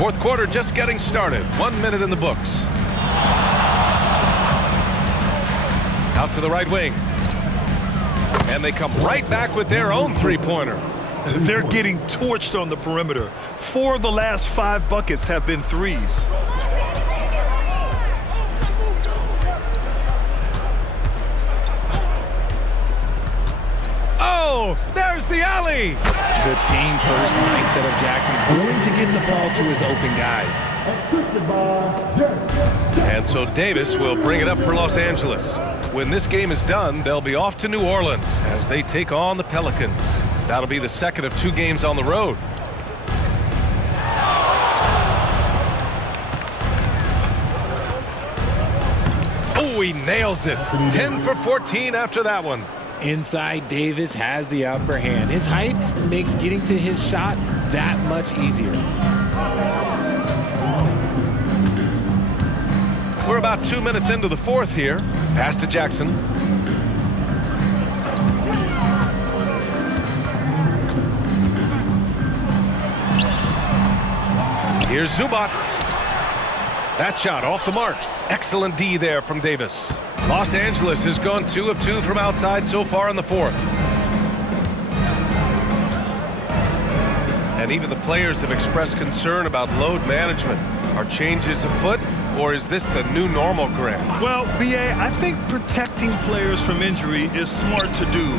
Fourth quarter just getting started. 1 minute in the books. Out to the right wing. And they come right back with their own three-pointer. They're getting torched on the perimeter. 4 of the last 5 buckets have been threes. Oh, there's the alley. The team first mindset of Jackson, willing to get the ball to his open guys. Assisted by Jack. And so Davis will bring it up for Los Angeles. When this game is done, they'll be off to New Orleans as they take on the Pelicans. That'll be the second of 2 games on the road. Oh, he nails it. 10 for 14 after that one. Inside, Davis has the upper hand. His height makes getting to his shot that much easier. We're about 2 minutes into the fourth here. Pass to Jackson. Here's Zubac. That shot off the mark. Excellent D there from Davis. Los Angeles has gone 2 of 2 from outside so far in the fourth. And even the players have expressed concern about load management. Are changes afoot, or is this the new normal, Grant? Well, B.A., I think protecting players from injury is smart to do.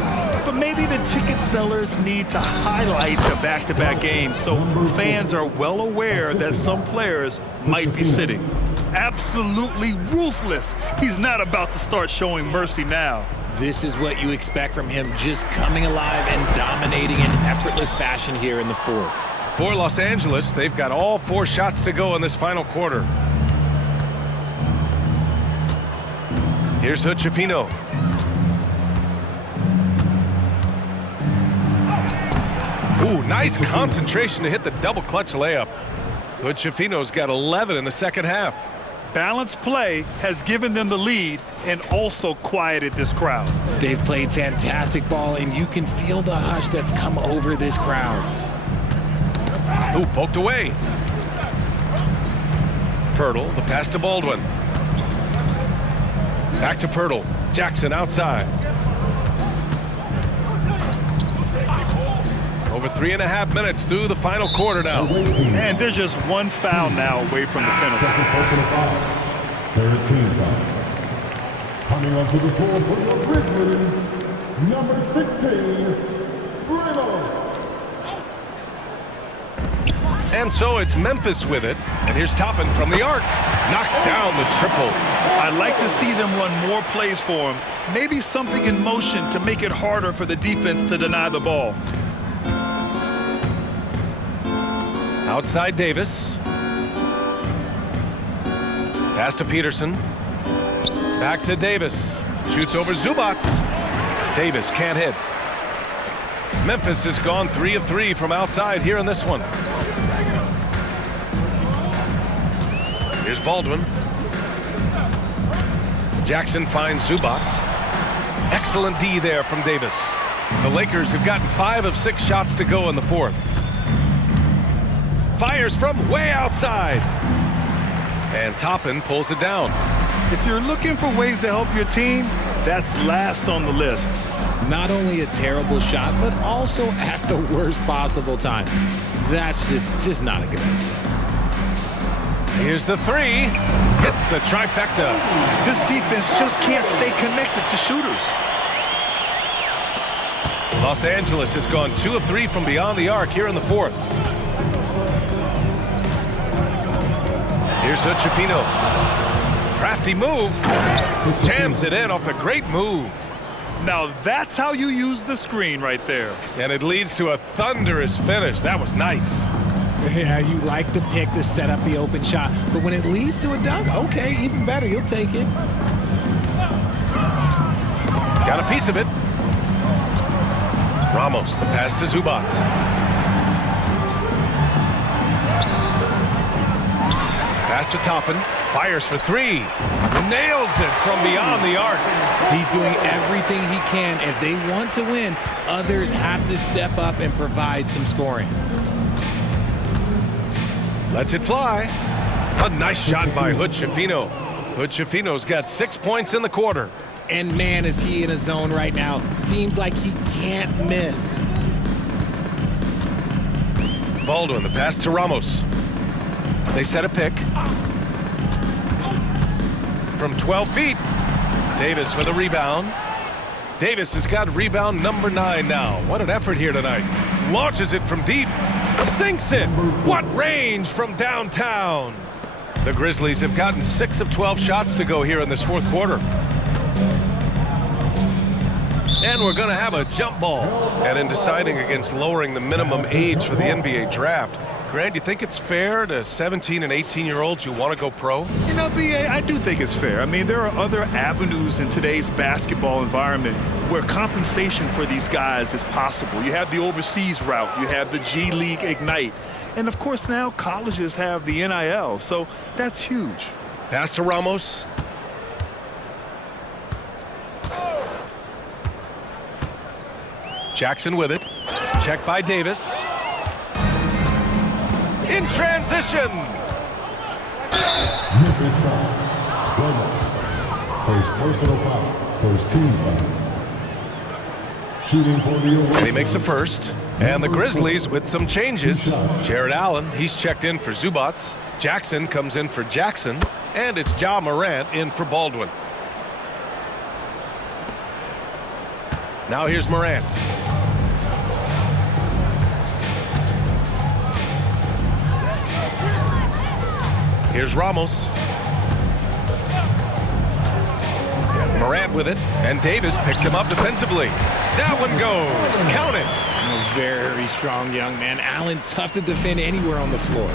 But maybe the ticket sellers need to highlight the back-to-back games so fans are well aware that some players might be sitting. Absolutely ruthless. He's not about to start showing mercy now. This is what you expect from him, just coming alive and dominating in effortless fashion here in the fourth. For Los Angeles, they've got all 4 shots to go in this final quarter. Here's Hood-Schifino. Ooh, nice concentration to hit the double clutch layup. Hood-Schifino's got 11 in the second half. Balanced play has given them the lead and also quieted this crowd. They've played fantastic ball, and you can feel the hush that's come over this crowd. Ooh, poked away. Pirtle, the pass to Baldwin. Back to Pirtle. Jackson outside. Over 3.5 minutes through the final quarter now. And there's just one foul now away from the penalty. Personal foul. Third team foul. Coming onto the floor for your Grizzlies, number 16, Breno. And so it's Memphis with it. And here's Toppin from the arc. Knocks down the triple. I'd like to see them run more plays for him. Maybe something in motion to make it harder for the defense to deny the ball. Outside Davis. Pass to Peterson. Back to Davis. Shoots over Zubac. Davis can't hit. Memphis has gone 3 of 3 from outside here in this one. Here's Baldwin. Jackson finds Zubac. Excellent D there from Davis. The Lakers have gotten 5 of 6 shots to go in the fourth. Fires from way outside. And Toppin pulls it down. If you're looking for ways to help your team, that's last on the list. Not only a terrible shot, but also at the worst possible time. That's just not a good idea. Here's the three. Hits the trifecta. This defense just can't stay connected to shooters. Los Angeles has gone 2 of 3 from beyond the arc here in the fourth. Here's Hood-Schifino. Crafty move. Jams it in off the great move. Now that's how you use the screen right there. And it leads to a thunderous finish. That was nice. Yeah, you like the pick to set up the open shot, but when it leads to a dunk, okay, even better, you'll take it. Got a piece of it. Ramos, the pass to Zubac. Pass to Toppin. Fires for 3. Nails it from beyond the arc. He's doing everything he can. If they want to win, others have to step up and provide some scoring. Lets it fly. A nice shot by Hood-Schifino. Hood-Schifino's got 6 points in the quarter. And man, is he in a zone right now. Seems like he can't miss. Baldwin, the pass to Ramos. They set a pick. From 12 feet. Davis with a rebound. Davis has got rebound number 9 now. What an effort here tonight. Launches it from deep. Sinks it. What range from downtown. The Grizzlies have gotten 6 of 12 shots to go here in this fourth quarter. And we're going to have a jump ball. And in deciding against lowering the minimum age for the NBA draft, Grant, do you think it's fair to 17 and 18-year-olds who want to go pro? You know, B.A., I do think it's fair. I mean, there are other avenues in today's basketball environment where compensation for these guys is possible. You have the overseas route. You have the G League Ignite. And, of course, now colleges have the NIL, so that's huge. Pass to Ramos. Jackson with it. Check by Davis. In transition. Memphis foul. Ramos. First personal foul. First team foul. Shooting for the away. And he makes a first. And the Grizzlies with some changes. Jared Allen, he's checked in for Zubac. Jackson comes in for Jackson. And it's Ja Morant in for Baldwin. Now here's Morant. Here's Ramos. Morant with it, and Davis picks him up defensively. That one goes. Count it. A very strong young man. Allen, tough to defend anywhere on the floor.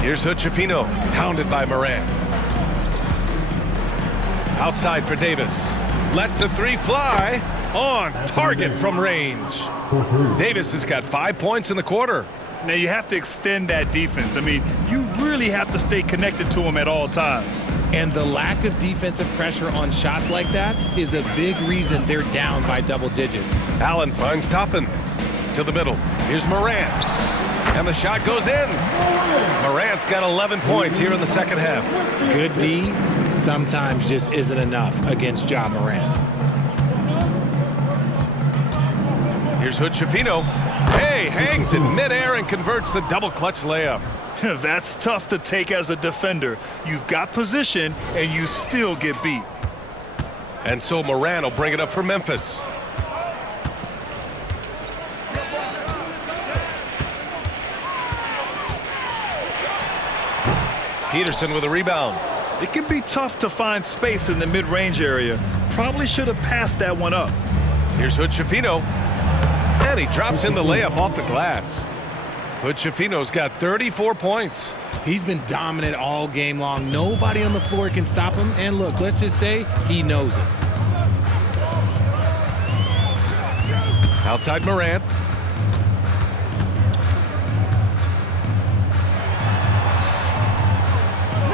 Here's Hood-Schifino, pounded by Morant. Outside for Davis. Lets the three fly. On target from range. Davis has got 5 points in the quarter. Now you have to extend that defense. I mean, you really have to stay connected to him at all times. And the lack of defensive pressure on shots like that is a big reason they're down by double digits. Allen finds Toppin to the middle. Here's Morant. And the shot goes in. Morant's got 11 points here in the second half. Good D sometimes just isn't enough against Ja Morant. Here's Hood-Schifino. Hey, hangs in midair and converts the double clutch layup. That's tough to take as a defender. You've got position, and you still get beat. And so Morant will bring it up for Memphis. Peterson with a rebound. It can be tough to find space in the mid-range area. Probably should have passed that one up. Here's Hood-Schifino. And he drops in the layup off the glass. Hood-Schifino's got 34 points. He's been dominant all game long. Nobody on the floor can stop him. And look, let's just say he knows it. Outside Morant.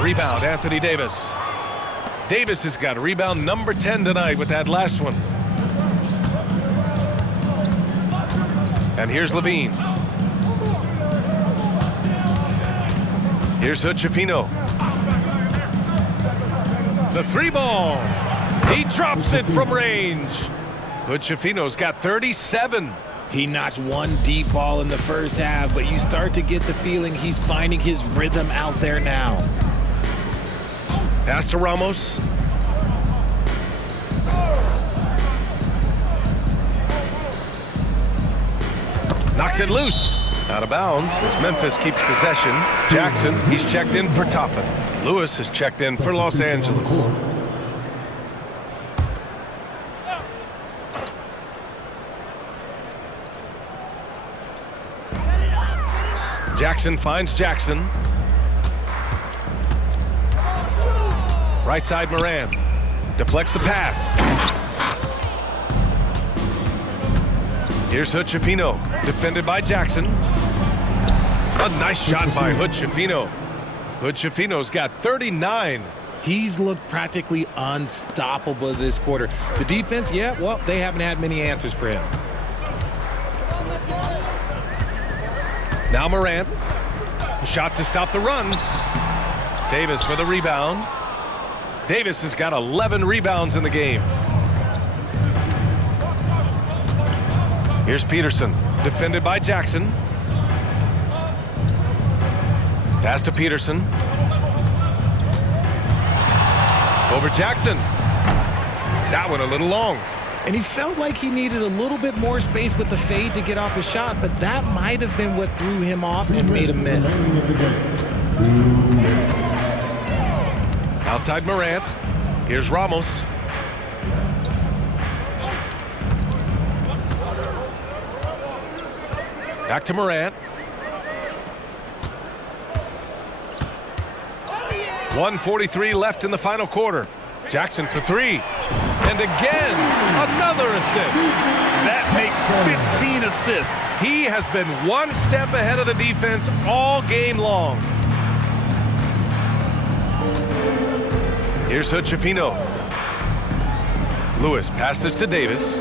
Rebound, Anthony Davis. Davis has got rebound number 10 tonight with that last one. And here's Levine. Here's Hood-Schifino. The three ball. He drops it from range. Hood-Schifino's got 37. He notched one deep ball in the first half, but you start to get the feeling he's finding his rhythm out there now. Pass to Ramos. Knocks it loose. Out of bounds as Memphis keeps possession. Jackson, he's checked in for Toppin. Lewis has checked in for Los Angeles. Jackson finds Jackson. Right side Morant. Deflects the pass. Here's Hood-Schifino. Defended by Jackson. A nice shot by Hood-Schifino. Hood-Schifino's got 39. He's looked practically unstoppable this quarter. The defense, yeah, well, they haven't had many answers for him. Now Morant. A shot to stop the run. Davis for the rebound. Davis has got 11 rebounds in the game. Here's Peterson. Defended by Jackson. Pass to Peterson. Over Jackson. That one a little long. And he felt like he needed a little bit more space with the fade to get off his shot, but that might have been what threw him off and made him miss. Outside Morant. Here's Ramos. Back to Morant. 1:43 left in the final quarter. Jackson for three. And again, another assist. That makes 15 assists. He has been one step ahead of the defense all game long. Here's Hood-Schifino. Lewis passes to Davis.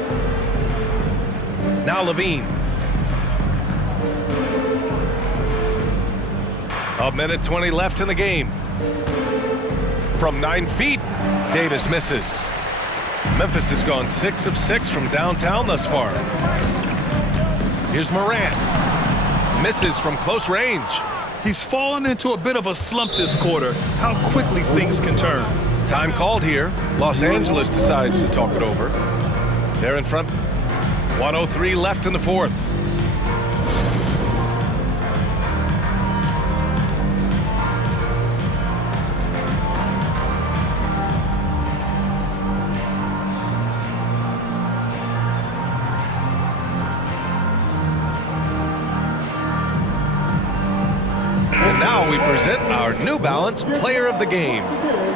Now Levine. A minute 20 left in the game. From 9 feet, Davis misses. Memphis has gone 6 of 6 from downtown thus far. Here's Morant. Misses from close range. He's fallen into a bit of a slump this quarter. How quickly things can turn. Time called here. Los Angeles decides to talk it over. They're in front. 1:03 left in the fourth. And now we present our New Balance Player of the Game.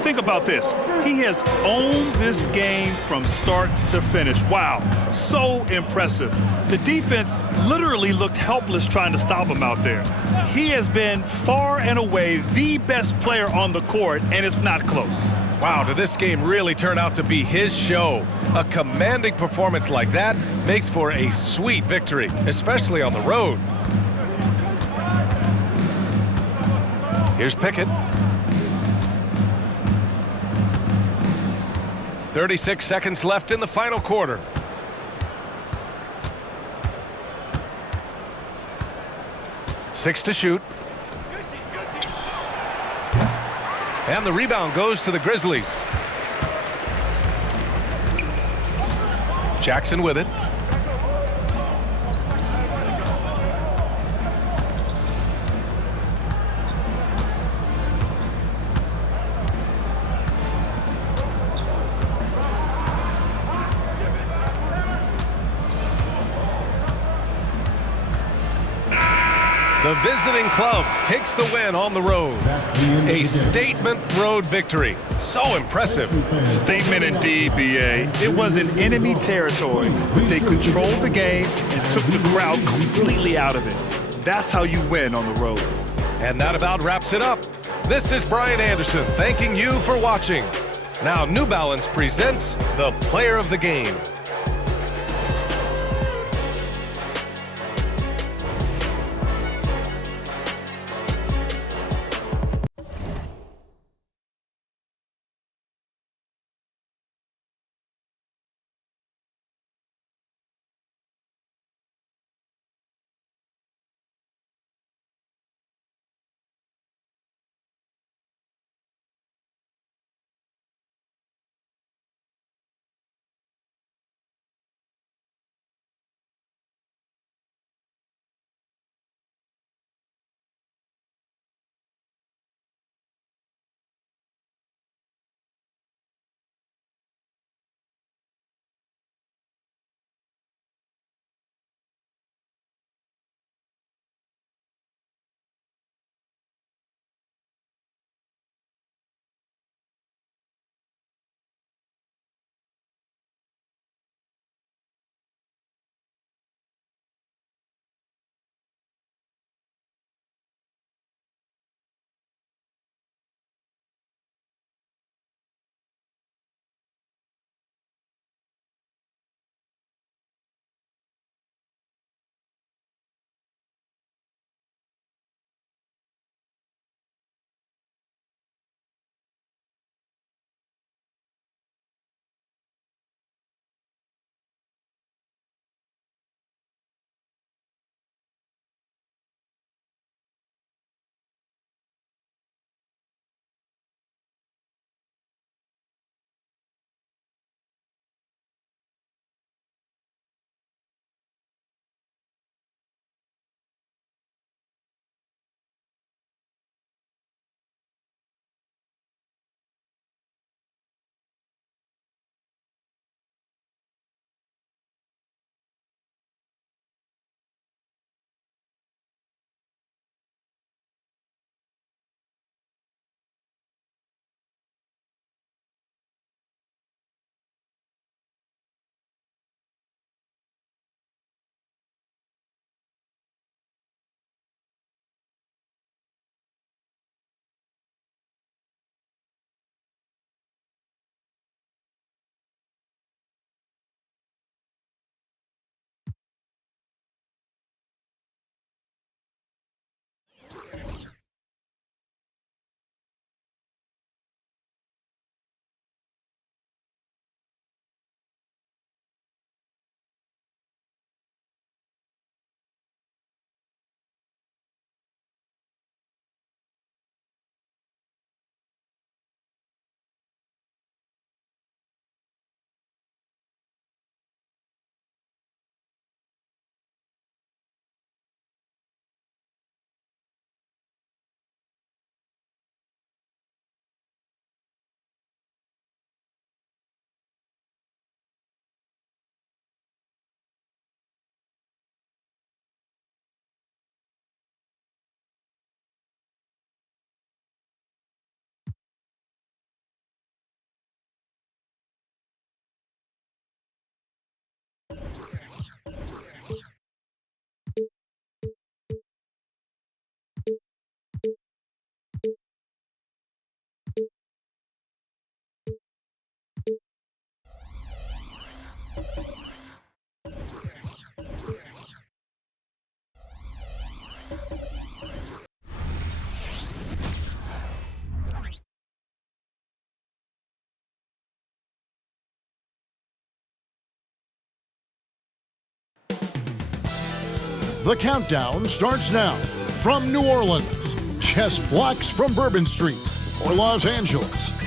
think about this. He has owned this game from start to finish. Wow, so impressive. The defense literally looked helpless trying to stop him out there. He has been far and away the best player on the court, and it's not close. Wow, did this game really turn out to be his show? A commanding performance like that makes for a sweet victory, especially on the road. Here's Pickett. 36 seconds left in the final quarter. Six to shoot. And the rebound goes to the Grizzlies. Jackson with it. The visiting club takes the win on the road. A statement road victory. So impressive. Statement indeed, B.A. It was in enemy territory, but they controlled the game and took the crowd completely out of it. That's how you win on the road. And that about wraps it up. This is Brian Anderson thanking you for watching. Now New Balance presents the Player of the Game. The countdown starts now. From New Orleans, just blocks from Bourbon Street, or Los Angeles.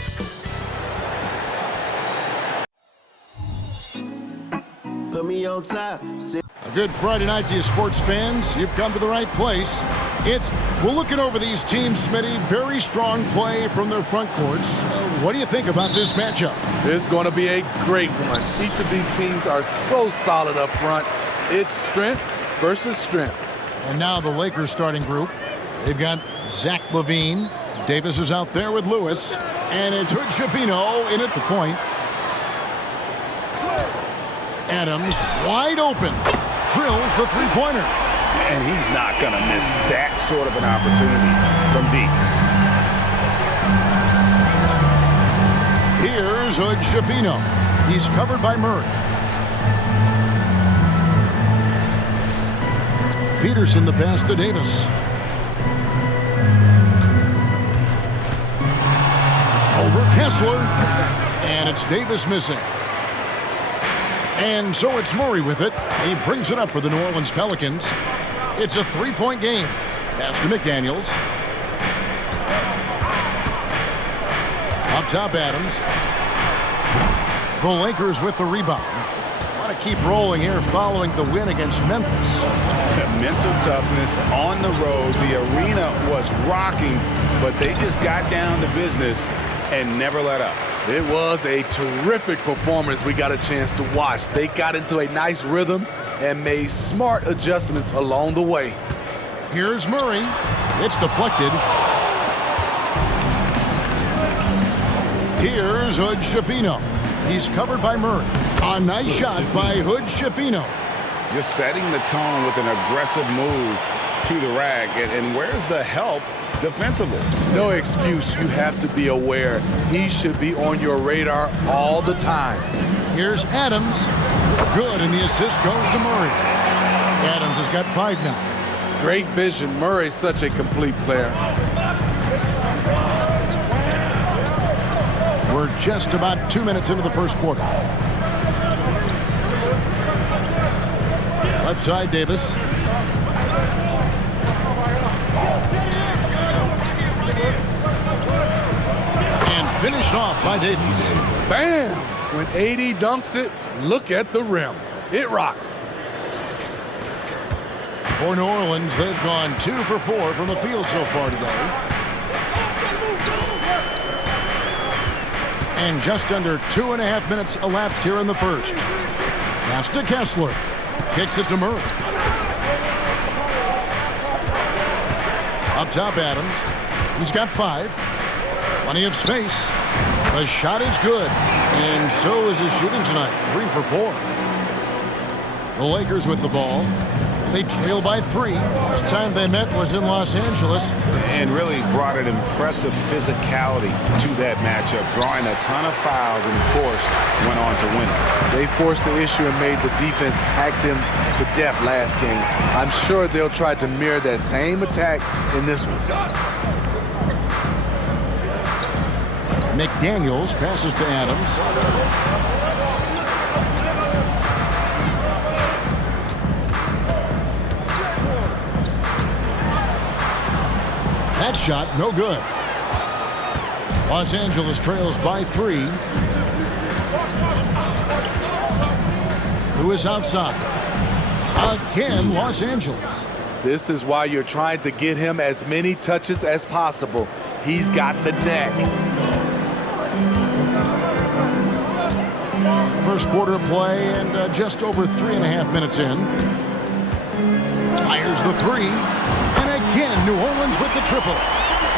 Put me on top. A good Friday night to you sports fans. You've come to the right place. We're looking over these teams, Smitty. Very strong play from their front courts. What do you think about this matchup? It's going to be a great one. Each of these teams are so solid up front. It's strength versus strength. And now the Lakers starting group. They've got Zach LaVine. Davis is out there with Lewis. And it's Hood Schifino in at the point. Adams wide open. Drills the three-pointer. And he's not going to miss that sort of an opportunity from deep. Here's Hood Schifino. He's covered by Murray. Peterson the pass to Davis. Over Kessler. And it's Davis missing. And so it's Murray with it. He brings it up for the New Orleans Pelicans. It's a three-point game. Pass to McDaniels. Up top, Adams. The Lakers with the rebound. Want to keep rolling here following the win against Memphis. Mental toughness on the road. The arena was rocking, but they just got down to business and never let up. It was a terrific performance we got a chance to watch. They got into a nice rhythm and made smart adjustments along the way. Here's Murray. It's deflected. Here's Hood Schifino. He's covered by Murray. A nice shot by Hood Schifino. Just setting the tone with an aggressive move to the rack. And where's the help defensively? No excuse. You have to be aware. He should be on your radar all the time. Here's Adams. Good, and the assist goes to Murray. Adams has got 5 now. Great vision. Murray's such a complete player. We're just about 2 minutes into the first quarter. Left side, Davis. And finished off by Davis. Bam! When AD dunks it, look at the rim. It rocks. For New Orleans, they've gone 2 for 4 from the field so far today. And just under 2.5 minutes elapsed here in the first. Pass to Kessler. Kicks it to Murray. Up top, Adams. He's got 5. Plenty of space. The shot is good. And so is his shooting tonight. 3 for 4. The Lakers with the ball. They trail by 3. Last time they met was in Los Angeles. And really brought an impressive physicality to that matchup, drawing a ton of fouls and, of course, went on to win it. They forced the issue and made the defense hack them to death last game. I'm sure they'll try to mirror that same attack in this one. McDaniels passes to Adams. That shot, no good. Los Angeles trails by 3. Who is outside? Again, Los Angeles. This is why you're trying to get him as many touches as possible. He's got the neck. First quarter of play and just over 3.5 minutes in. Fires the 3. And again, New Orleans with the triple.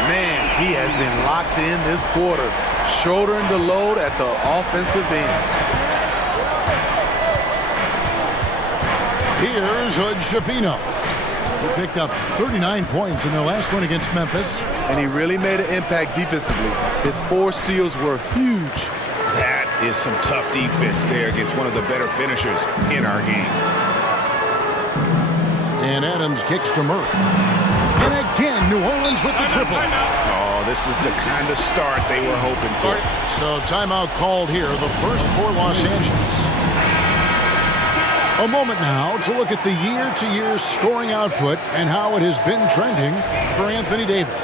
Man, he has been locked in this quarter, shouldering the load at the offensive end. Here's Hood Schifino. He picked up 39 points in their last one against Memphis. And he really made an impact defensively. His 4 steals were huge. That is some tough defense there against one of the better finishers in our game. And Adams kicks to Murray. And again, New Orleans with the triple. Oh, this is the kind of start they were hoping for. So timeout called here, the first for Los Angeles. A moment now to look at the year-to-year scoring output and how it has been trending for Anthony Davis.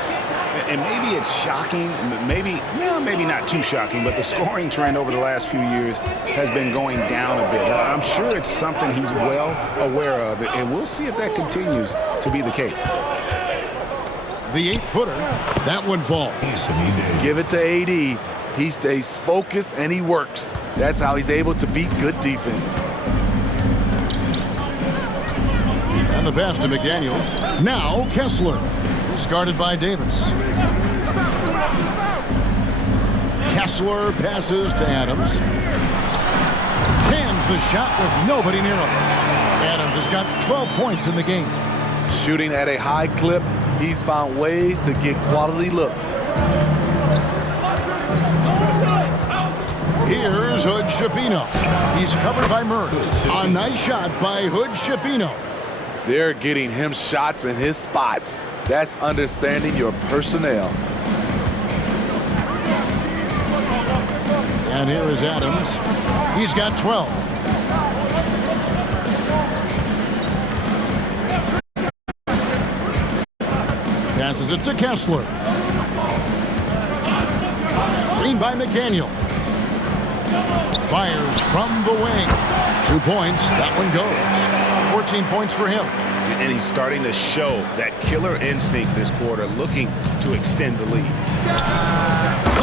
And maybe it's shocking, maybe not too shocking, but the scoring trend over the last few years has been going down a bit. I'm sure it's something he's well aware of, and we'll see if that continues to be the case. The 8-footer, that one falls. Give it to AD. He stays focused and he works. That's how he's able to beat good defense. And the pass to McDaniels. Now Kessler. He's guarded by Davis. Kessler passes to Adams. Cans the shot with nobody near him. Adams has got 12 points in the game. Shooting at a high clip, he's found ways to get quality looks. Here's Hood-Schifino. He's covered by Murray. A nice shot by Hood-Schifino. They're getting him shots in his spots. That's understanding your personnel. And here is Adams. He's got 12. Passes it to Kessler. Screen by McDaniel. Fires from the wing. 2 points. That one goes. 14 points for him. And he's starting to show that killer instinct this quarter, looking to extend the lead.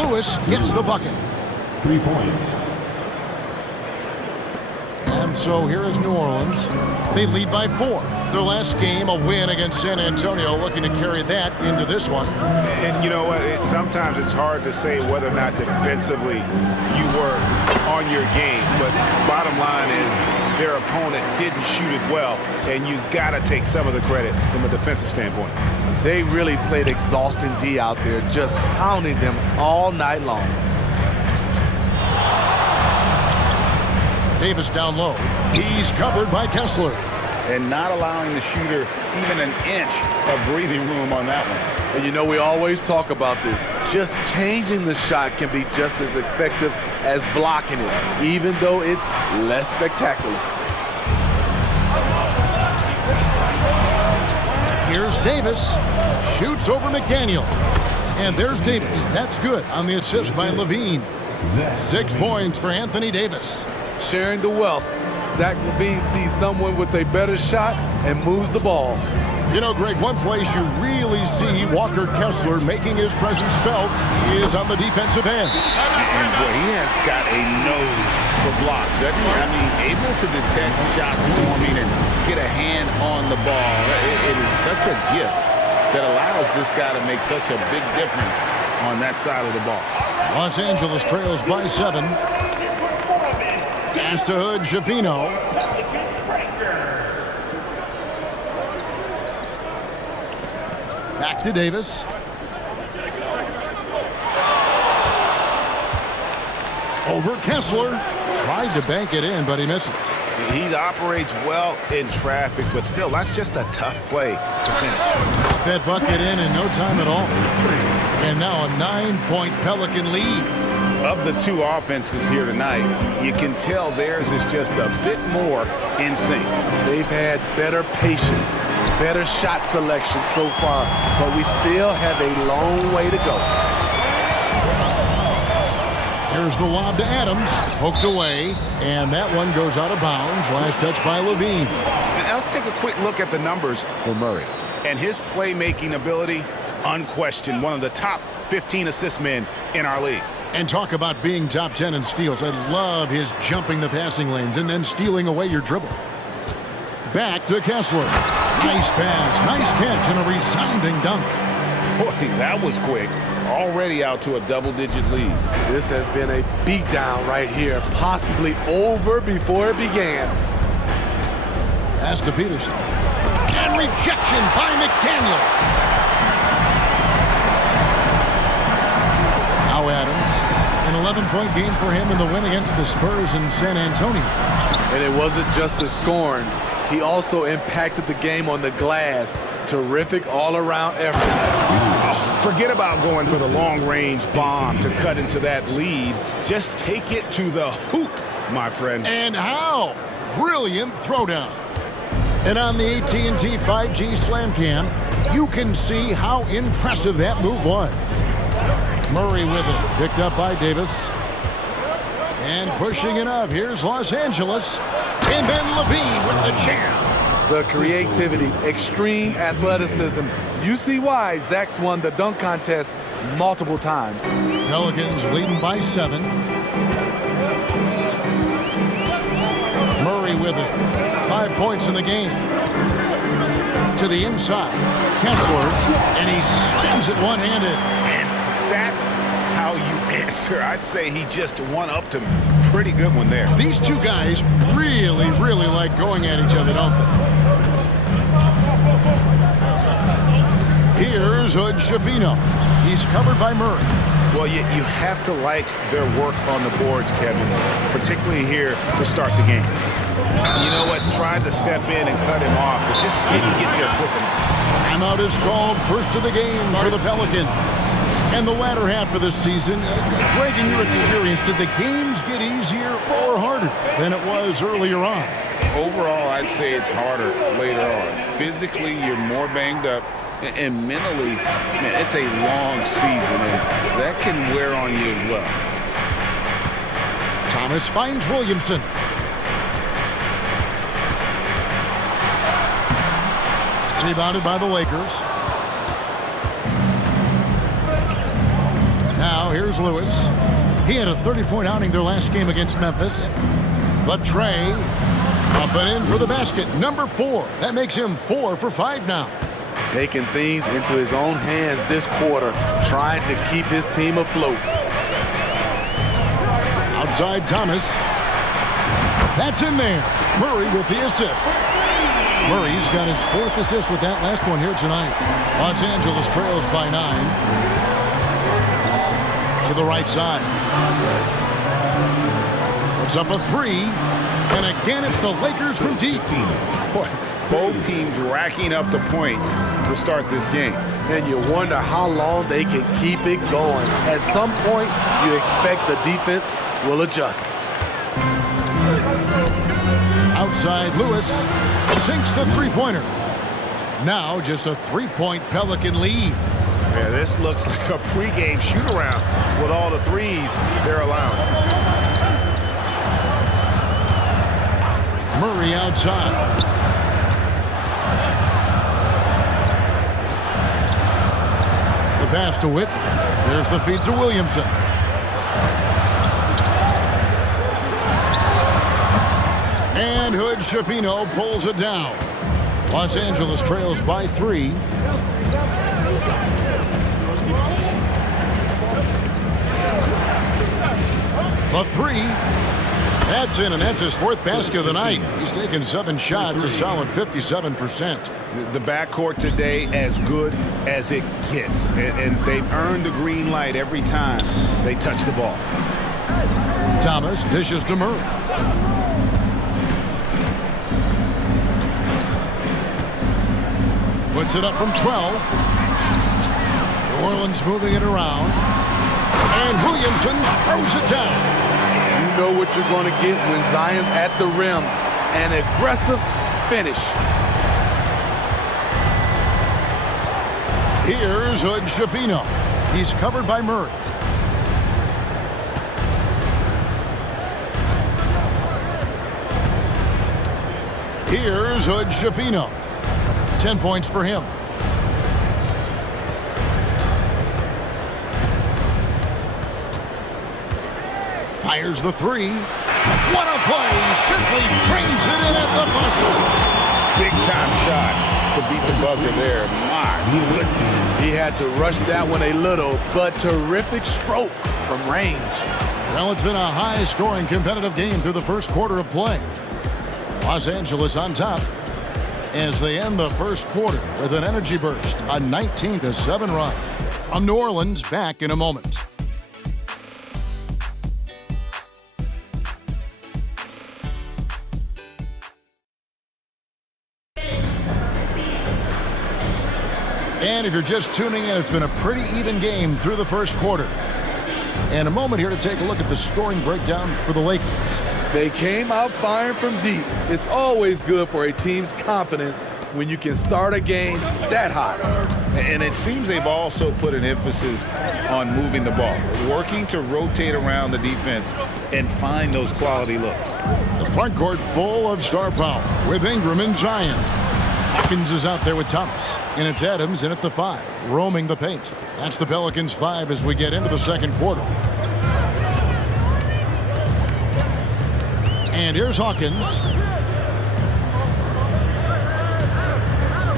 Lewis gets the bucket. 3 points. And so here is New Orleans. They lead by 4. Their last game, a win against San Antonio, looking to carry that into this one. And you know what? Sometimes it's hard to say whether or not defensively you were on your game. But bottom line is their opponent didn't shoot it well, and you got to take some of the credit from a defensive standpoint. They really played exhausting D out there, just hounding them all night long. Davis down low. He's covered by Kessler. And not allowing the shooter even an inch of breathing room on that one. And you know, we always talk about this. Just changing the shot can be just as effective as blocking it, even though it's less spectacular. Here's Davis. Shoots over McDaniel. And there's Davis. That's good on the assist by Levine. 6 points for Anthony Davis. Sharing the wealth. Zach LaVine sees someone with a better shot and moves the ball. You know, Greg, one place you really see Walker Kessler making his presence felt is on the defensive end. And boy, he has got a nose for blocks, doesn't he? I mean, able to detect shots forming and get a hand on the ball. It is such a gift that allows this guy to make such a big difference on that side of the ball. Los Angeles trails by 7. Pass to Hood-Schifino. Back to Davis. Over Kessler. Tried to bank it in, but he misses. He operates well in traffic, but still, that's just a tough play to finish. Got that bucket in no time at all. And now a 9-point Pelican lead. Of the two offenses here tonight, you can tell theirs is just a bit more in sync. They've had better patience, better shot selection so far, but we still have a long way to go. Here's the lob to Adams, poked away, and that one goes out of bounds. Last touch by Levine. Now let's take a quick look at the numbers for Murray. And his playmaking ability, unquestioned, one of the top 15 assist men in our league. And talk about being top 10 in steals. I love his jumping the passing lanes and then stealing away your dribble. Back to Kessler. Nice pass, nice catch, and a resounding dunk. Boy, that was quick. Already out to a double-digit lead. This has been a beatdown right here, possibly over before it began. Pass to Peterson. And rejection by McDaniel. Now Adams, an 11-point game for him in the win against the Spurs in San Antonio. And it wasn't just the scoring. He also impacted the game on the glass. Terrific all-around effort. Oh, forget about going for the long-range bomb to cut into that lead. Just take it to the hoop, my friend. And how? brilliant throwdown. And on the AT&T 5G Slam Cam, you can see how impressive that move was. Murray with it, picked up by Davis. And pushing it up, here's Los Angeles. And then Levine with the jam. The creativity, extreme athleticism. You see why Zach's won the dunk contest multiple times. Pelicans leading by 7. Murray with it. 5 points in the game. To the inside. Kessler, and he slams it one-handed. And that's how you answer. I'd say he just one-upped him. Pretty good one there. These two guys really, really like going at each other, don't they? Here's Hood Schifino. He's covered by Murray. Well, you have to like their work on the boards, Kevin, particularly here to start the game. You know what? Tried to step in and cut him off, but just didn't get there quick enough. Timeout is called, first of the game for the Pelicans. And the latter half of the season, Greg, in your experience, did the games get easier or harder than it was earlier on? Overall, I'd say it's harder later on. Physically, you're more banged up, and mentally, man, it's a long season, and that can wear on you as well. Thomas finds Williamson. Rebounded by the Lakers. Now here's Lewis. He had a 30-point outing their last game against Memphis. The tray. Up and in for the basket. Number 4. That makes him 4 for 5 now. Taking things into his own hands this quarter, trying to keep his team afloat. Outside Thomas. That's in there. Murray with the assist. Murray's got his 4th assist with that last one here tonight. Los Angeles trails by 9. To the right side. Puts up a 3. And again, it's the Lakers from deep. Both teams racking up the points to start this game. And you wonder how long they can keep it going. At some point, you expect the defense will adjust. Outside Lewis sinks the three-pointer. Now just a 3-point Pelican lead. Yeah, this looks like a pregame shoot-around with all the threes they're allowing. Murray outside. The pass to Whitney. There's the feed to Williamson. And Hood Schifino pulls it down. Los Angeles trails by 3. The 3. That's in, and that's his 4th basket of the night. He's taken 7 shots, a solid 57%. The backcourt today as good as it gets. And they've earned the green light every time they touch the ball. Thomas dishes to Murray. Puts it up from 12. New Orleans moving it around. And Williamson throws it down. You know what you're going to get when Zion's at the rim. An aggressive finish. Here's Hood Schifino. He's covered by Murray. Here's Hood Schifino. 10 points for him. Fires the 3. What a play! Simply drains it in at the buzzer. Big time shot to beat the buzzer there. My goodness. He had to rush that one a little, but terrific stroke from range. Well, it's been a high-scoring competitive game through the first quarter of play. Los Angeles on top as they end the first quarter with an energy burst, a 19-7 run. From New Orleans, back in a moment. And if you're just tuning in, it's been a pretty even game through the first quarter. And a moment here to take a look at the scoring breakdown for the Lakers. They came out firing from deep. It's always good for a team's confidence when you can start a game that hot. And it seems they've also put an emphasis on moving the ball, working to rotate around the defense and find those quality looks. The front court full of star power with Ingram and Zion. Hawkins is out there with Thomas, and it's Adams in at the 5, roaming the paint. That's the Pelicans 5 as we get into the second quarter. And here's Hawkins.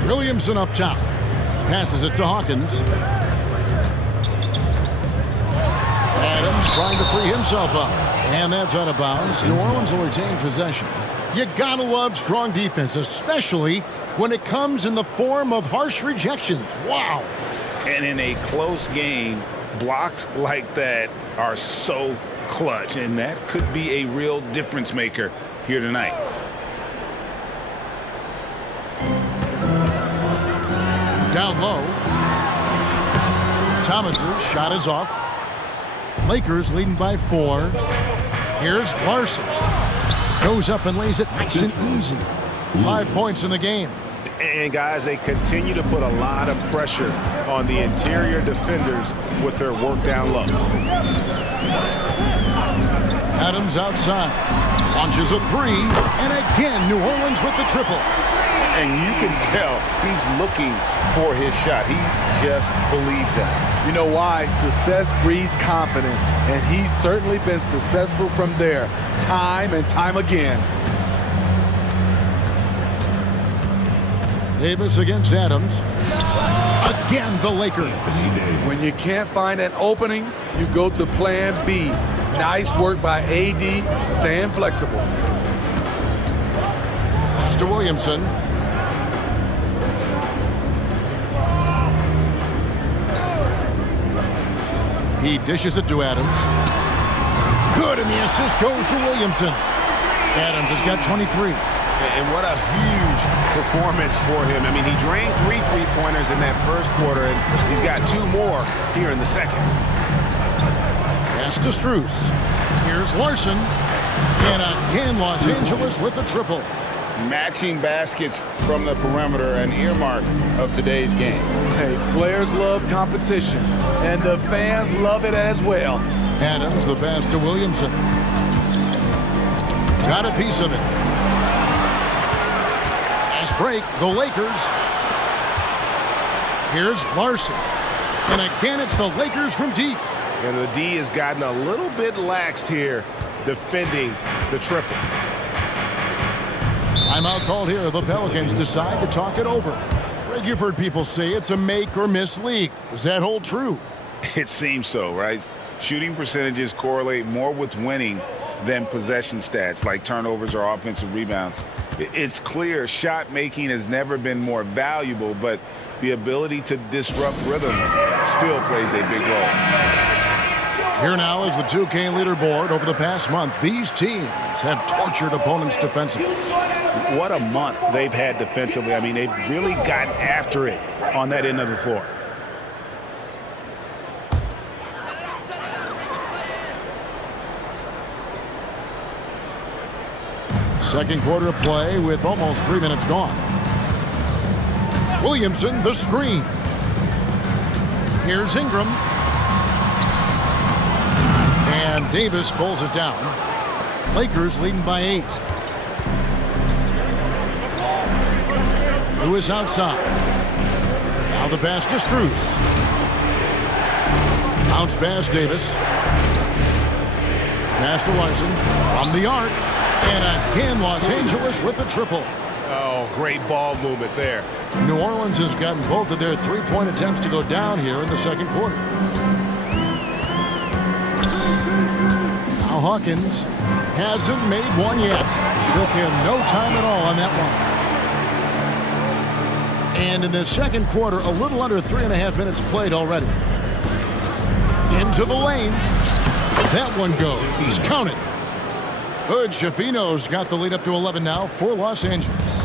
Williamson up top. Passes it to Hawkins. Adams trying to free himself up. And that's out of bounds. New Orleans will retain possession. You gotta love strong defense, especially when it comes in the form of harsh rejections. Wow. And in a close game, blocks like that are so clutch, and that could be a real difference maker here tonight. Down low. Thomas's shot is off. Lakers leading by 4. Here's Larson. Goes up and lays it nice and easy. 5 points in the game. And guys, they continue to put a lot of pressure on the interior defenders with their work down low. Adams outside. Launches a 3. And again, New Orleans with the triple. And you can tell he's looking for his shot. He just believes that. You know why? Success breeds confidence, and he's certainly been successful from there, time and time again. Davis against Adams. Again, the Lakers. When you can't find an opening, you go to plan B. Nice work by AD, staying flexible. Pass to Williamson. He dishes it to Adams. Good, and the assist goes to Williamson. Adams has got 23. And what a huge performance for him. I mean, he drained 3 3-pointers in that first quarter, and he's got 2 more here in the second. Pass to Strus. Here's Larson. And again, Los Angeles with the triple. Matching baskets from the perimeter, an earmark of today's game. Hey, players love competition, and the fans love it as well. Adams, the pass to Williamson. Got a piece of it. Nice break, the Lakers. Here's Larson. And again, it's the Lakers from deep. And the D has gotten a little bit laxed here defending the triple. Timeout called here. The Pelicans decide to talk it over. Greg, you've heard people say it's a make or miss league. Does that hold true? It seems so, right? Shooting percentages correlate more with winning than possession stats like turnovers or offensive rebounds. It's clear shot making has never been more valuable, but the ability to disrupt rhythm still plays a big role. Here now is the 2K leaderboard. Over the past month, these teams have tortured opponents defensively. What a month they've had defensively. I mean, they've really gotten after it on that end of the floor. Second quarter of play with almost 3 minutes gone. Williamson, the screen. Here's Ingram. And Davis pulls it down. Lakers leading by 8. Lewis outside. Now the pass to Strus. Bounce pass Davis. Pass to Larson from the arc. And again, Los Angeles with the triple. Oh, great ball movement there. New Orleans has gotten both of their three-point attempts to go down here in the second quarter. Now Hawkins hasn't made one yet. Took him no time at all on that one. And in the second quarter, a little under 3.5 minutes played already. Into the lane. That one goes. Count it. Hood Schifino's got the lead up to 11 now for Los Angeles.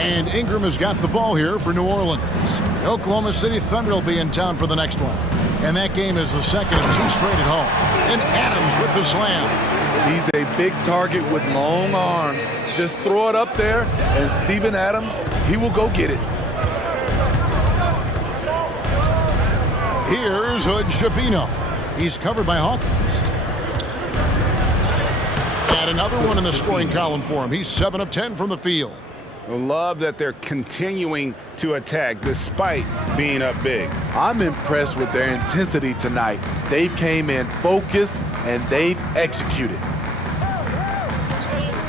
And Ingram has got the ball here for New Orleans. The Oklahoma City Thunder will be in town for the next one. And that game is the second of 2 straight at home. And Adams with the slam. He's a big target with long arms. Just throw it up there, and Steven Adams, he will go get it. Here's Hood-Schifino. He's covered by Hawkins. And another one in the scoring column for him. He's 7 of 10 from the field. Love that they're continuing to attack despite being up big. I'm impressed with their intensity tonight. They've came in focused, and they've executed.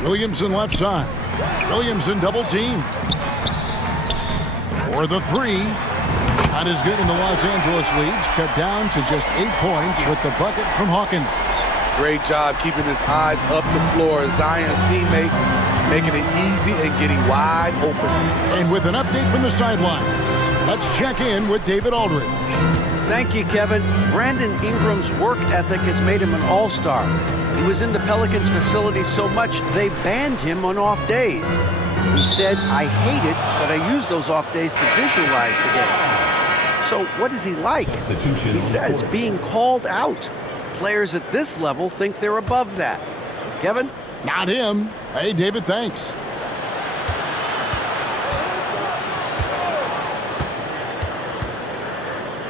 Williamson left side. Williamson double team. For the 3. Shot is good, and the Los Angeles leads cut down to just 8 points with the bucket from Hawkins. Great job keeping his eyes up the floor. Zion's teammate making it easy and getting wide open. And with an update from the sidelines, let's check in with David Aldridge. Thank you, Kevin. Brandon Ingram's work ethic has made him an all-star. He was in the Pelicans facility so much they banned him on off days. He said, "I hate it, but I use those off days to visualize the game." So what is he like? He says being called out. Players at this level think they're above that. Kevin? Not him. Hey, David, thanks.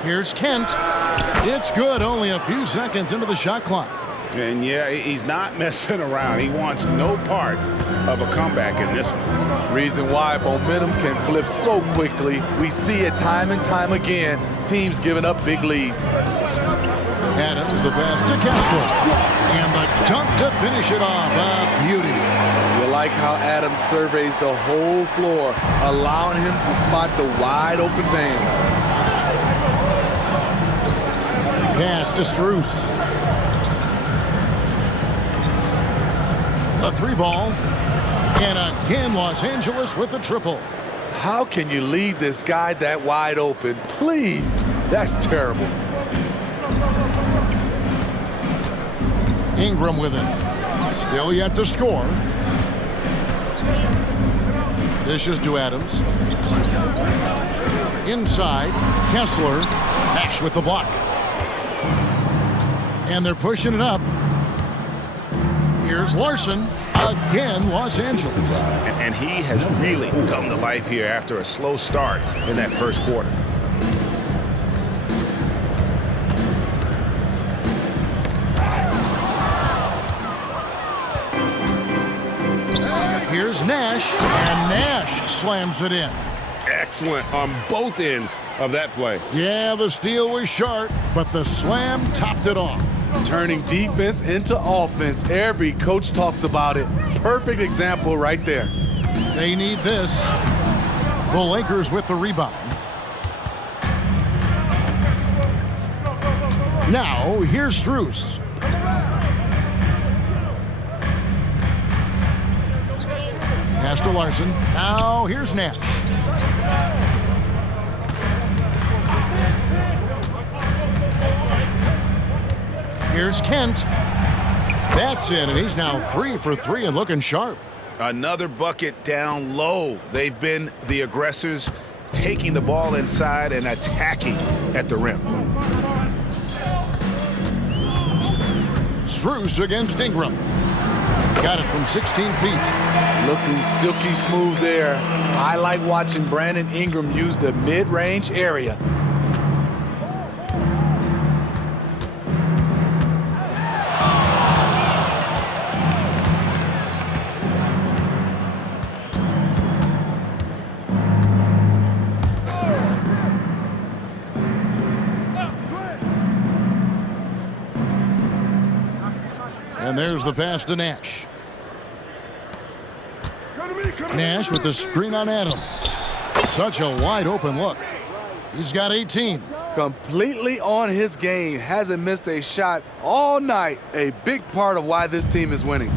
Here's Kent. It's good, only a few seconds into the shot clock. And yeah, he's not messing around. He wants no part of a comeback in this one. Reason why momentum can flip so quickly. We see it time and time again. Teams giving up big leads. Adams the pass to Castro. And the dunk to finish it off. A beauty. You like how Adams surveys the whole floor, allowing him to spot the wide open man. Pass to Strus. The 3 ball. And again, Los Angeles with the triple. How can you leave this guy that wide open? Please. That's terrible. Ingram with it. Still yet to score. Dishes to Adams. Inside, Kessler. Nash with the block. And they're pushing it up. Here's Larson. Again, Los Angeles. And he has really come to life here after a slow start in that first quarter. Here's Nash, and Nash slams it in. Excellent on both ends of that play. Yeah, the steal was sharp, but the slam topped it off. Turning defense into offense. Every coach talks about it. Perfect example right there. They need this. The Lakers with the rebound. Now, here's Strus. Pass to Larson. Now, here's Nash. Here's Kent. That's it, and he's now 3 for 3 and looking sharp. Another bucket down low. They've been the aggressors, taking the ball inside and attacking at the rim. Strus against Ingram. Got it from 16 feet. Looking silky smooth there. I like watching Brandon Ingram use the mid-range area. And there's the pass to Nash. Nash with the screen on Adams. Such a wide open look. He's got 18. Completely on his game. Hasn't missed a shot all night. A big part of why this team is winning.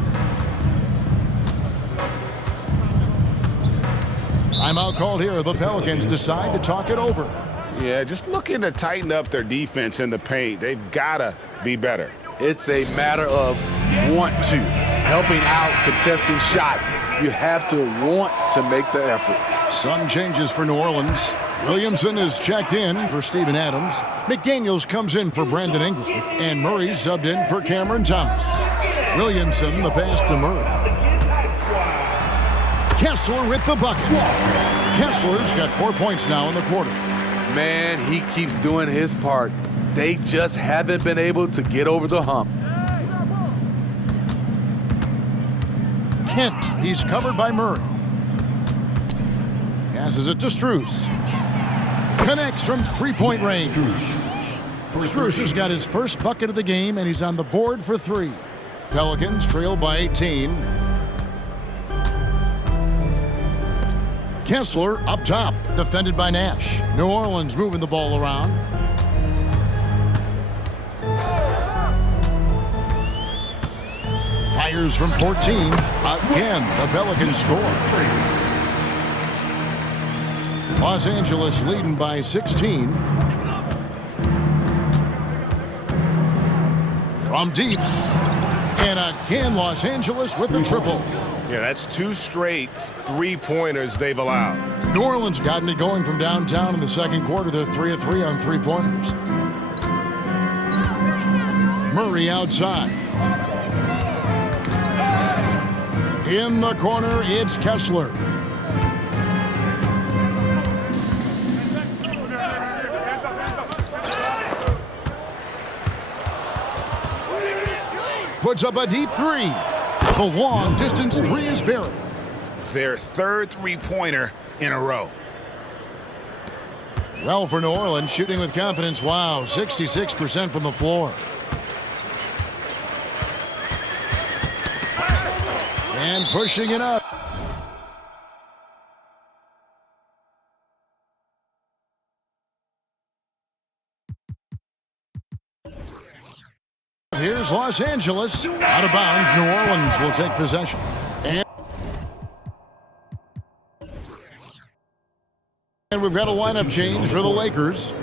Timeout called here. The Pelicans decide to talk it over. Yeah, just looking to tighten up their defense in the paint. They've got to be better. It's a matter of want to. Helping out, contesting shots. You have to want to make the effort. Some changes for New Orleans. Williamson is checked in for Steven Adams. McDaniels comes in for Brandon Ingram. And Murray subbed in for Cameron Thomas. Williamson, the pass to Murray. Kessler with the bucket. Kessler's got 4 points now in the quarter. Man, he keeps doing his part. They just haven't been able to get over the hump. Kent, he's covered by Murray. Passes it to Strus. Connects from three-point range. Strus has got his first bucket of the game, and he's on the board for 3. Pelicans trail by 18. Kessler up top, defended by Nash. New Orleans moving the ball around. Fires from 14. Again, the Pelicans score. Los Angeles leading by 16. From deep. And again, Los Angeles with the triple. Yeah, that's 2 straight three-pointers they've allowed. New Orleans gotten it going from downtown in the second quarter. They're 3 of 3 on three-pointers. Murray outside. In the corner, it's Kessler. Puts up a deep 3. The long distance 3 is buried. Their 3rd three-pointer in a row. Well, for New Orleans, shooting with confidence. Wow, 66% from the floor. And pushing it up. Here's Los Angeles. Out of bounds, New Orleans will take possession. And we've got a lineup change for the Lakers.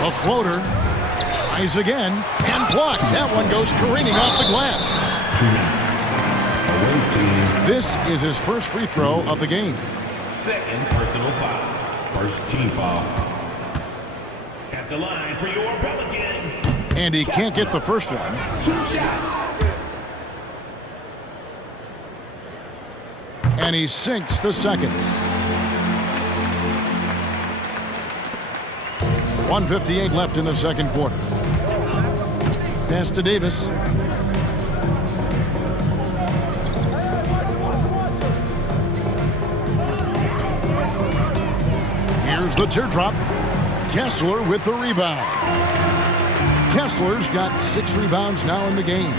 A floater. Tries again and blocked. That one goes careening off the glass. This is his first free throw of the game. Second personal foul. First team foul. At the line for your Pelicans. And he can't get the first one. 2 shots. And he sinks the second. 1:58 left in the second quarter. Pass to Davis. Here's the teardrop. Kessler with the rebound. Kessler's got 6 rebounds now in the game.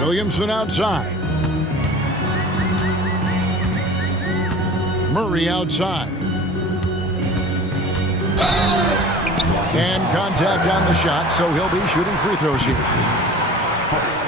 Williamson outside. Murray outside. And contact on the shot, so he'll be shooting free throws here.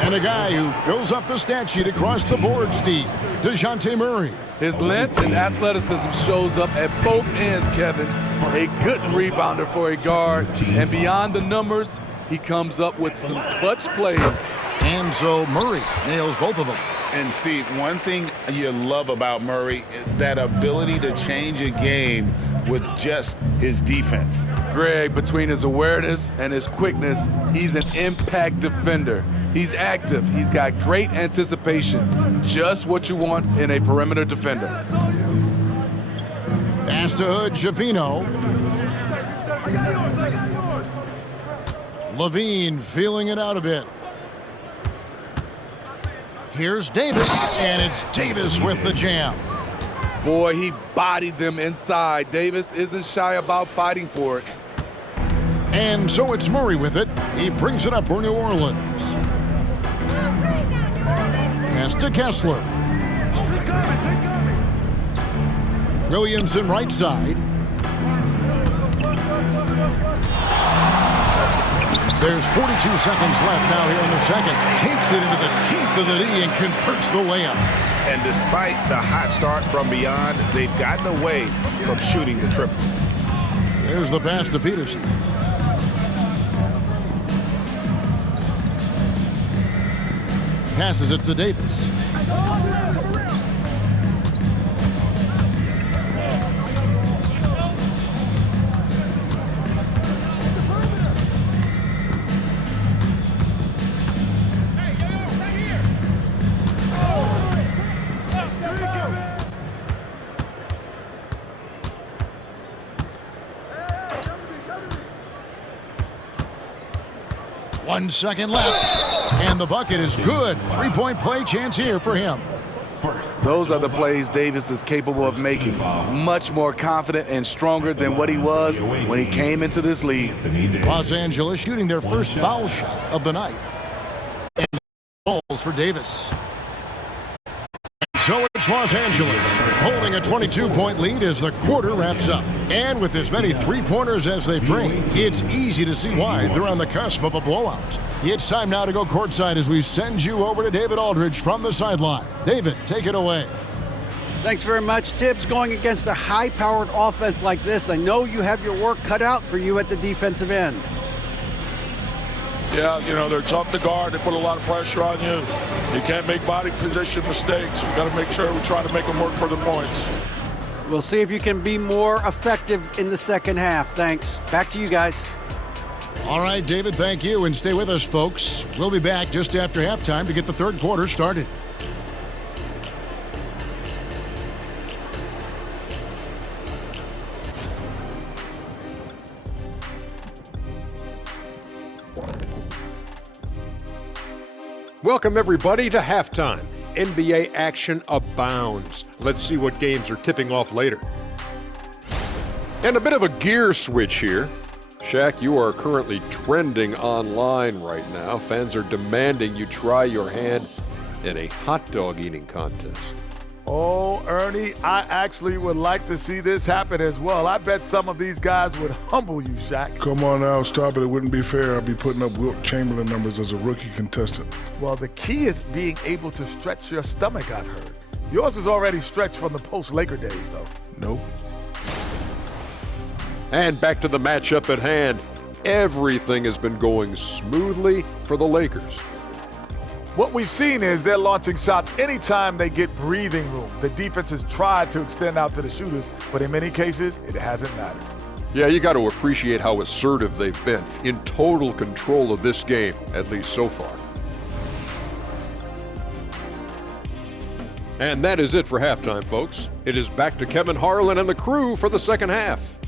And a guy who fills up the stat sheet across the board, Steve, DeJounte Murray. His length and athleticism shows up at both ends, Kevin. A good rebounder for a guard. And beyond the numbers, he comes up with some clutch plays. And so Murray nails both of them. And Steve, one thing you love about Murray, that ability to change a game with just his defense. Greg, between his awareness and his quickness, he's an impact defender. He's active. He's got great anticipation. Just what you want in a perimeter defender. Pass to Hood, Javino. Levine feeling it out a bit. Here's Davis, and it's Davis with the jam. Boy, he bodied them inside. Davis isn't shy about fighting for it. And so it's Murray with it. He brings it up for New Orleans. Pass to Kessler. Williamson right side. There's 42 seconds left now here in the second. Takes it into the teeth of the D and converts the layup. And despite the hot start from beyond, they've gotten away from shooting the triple. There's the pass to Peterson. passes it to Davis. One second left, and the bucket is good. Three-point play chance here for him. Those are the plays Davis is capable of making. Much more confident and stronger than what he was when he came into this league. Los Angeles shooting their first foul shot of the night. And balls for Davis. So it's Los Angeles holding a 22-point lead as the quarter wraps up. And with as many three-pointers as they've drained, it's easy to see why they're on the cusp of a blowout. It's time now to go courtside as we send you over to David Aldridge from the sideline. David, take it away. Thanks very much, Tibbs. Going against a high-powered offense like this, I know you have your work cut out for you at the defensive end. Yeah, you know, they're tough to guard. They put a lot of pressure on you. You can't make body position mistakes. We got to make sure we try to make them work for the points. We'll see if you can be more effective in the second half. Thanks. Back to you guys. All right, David, thank you. And stay with us, folks. We'll be back just after halftime to get the third quarter started. Welcome, everybody, to halftime. NBA action abounds. Let's see what games are tipping off later. And a bit of a gear switch here. Shaq, you are currently trending online right now. Fans are demanding you try your hand in a hot dog eating contest. Oh, Ernie, I actually would like to see this happen as well. I bet some of these guys would humble you, Shaq. Come on now, stop it. It wouldn't be fair. I'd be putting up Wilt Chamberlain numbers as a rookie contestant. Well, the key is being able to stretch your stomach, I've heard. Yours is already stretched from the post-Laker days, though. Nope. And back to the matchup at hand. Everything has been going smoothly for the Lakers. What we've seen is they're launching shots anytime they get breathing room. The defense has tried to extend out to the shooters, but in many cases, it hasn't mattered. Yeah, you got to appreciate how assertive they've been, in total control of this game, at least so far. And that is it for halftime, folks. It is back to Kevin Harlan and the crew for the second half.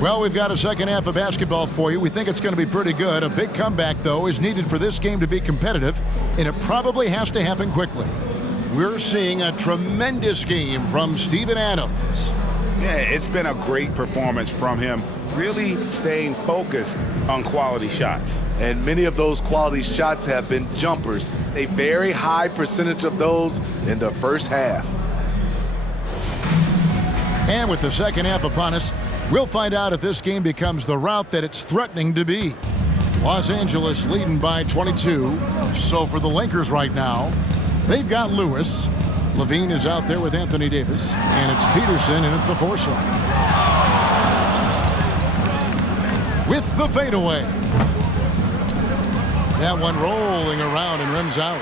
Well, we've got a second half of basketball for you. We think it's going to be pretty good. A big comeback, though, is needed for this game to be competitive, and it probably has to happen quickly. We're seeing a tremendous game from Steven Adams. Yeah, it's been a great performance from him, really staying focused on quality shots. And many of those quality shots have been jumpers. A very high percentage of those in the first half. And with the second half upon us, we'll find out if this game becomes the route that it's threatening to be. Los Angeles leading by 22. So for the Lakers right now, they've got Lewis. Levine is out there with Anthony Davis. And it's Peterson in at the force line. With the fadeaway. That one rolling around and rims out.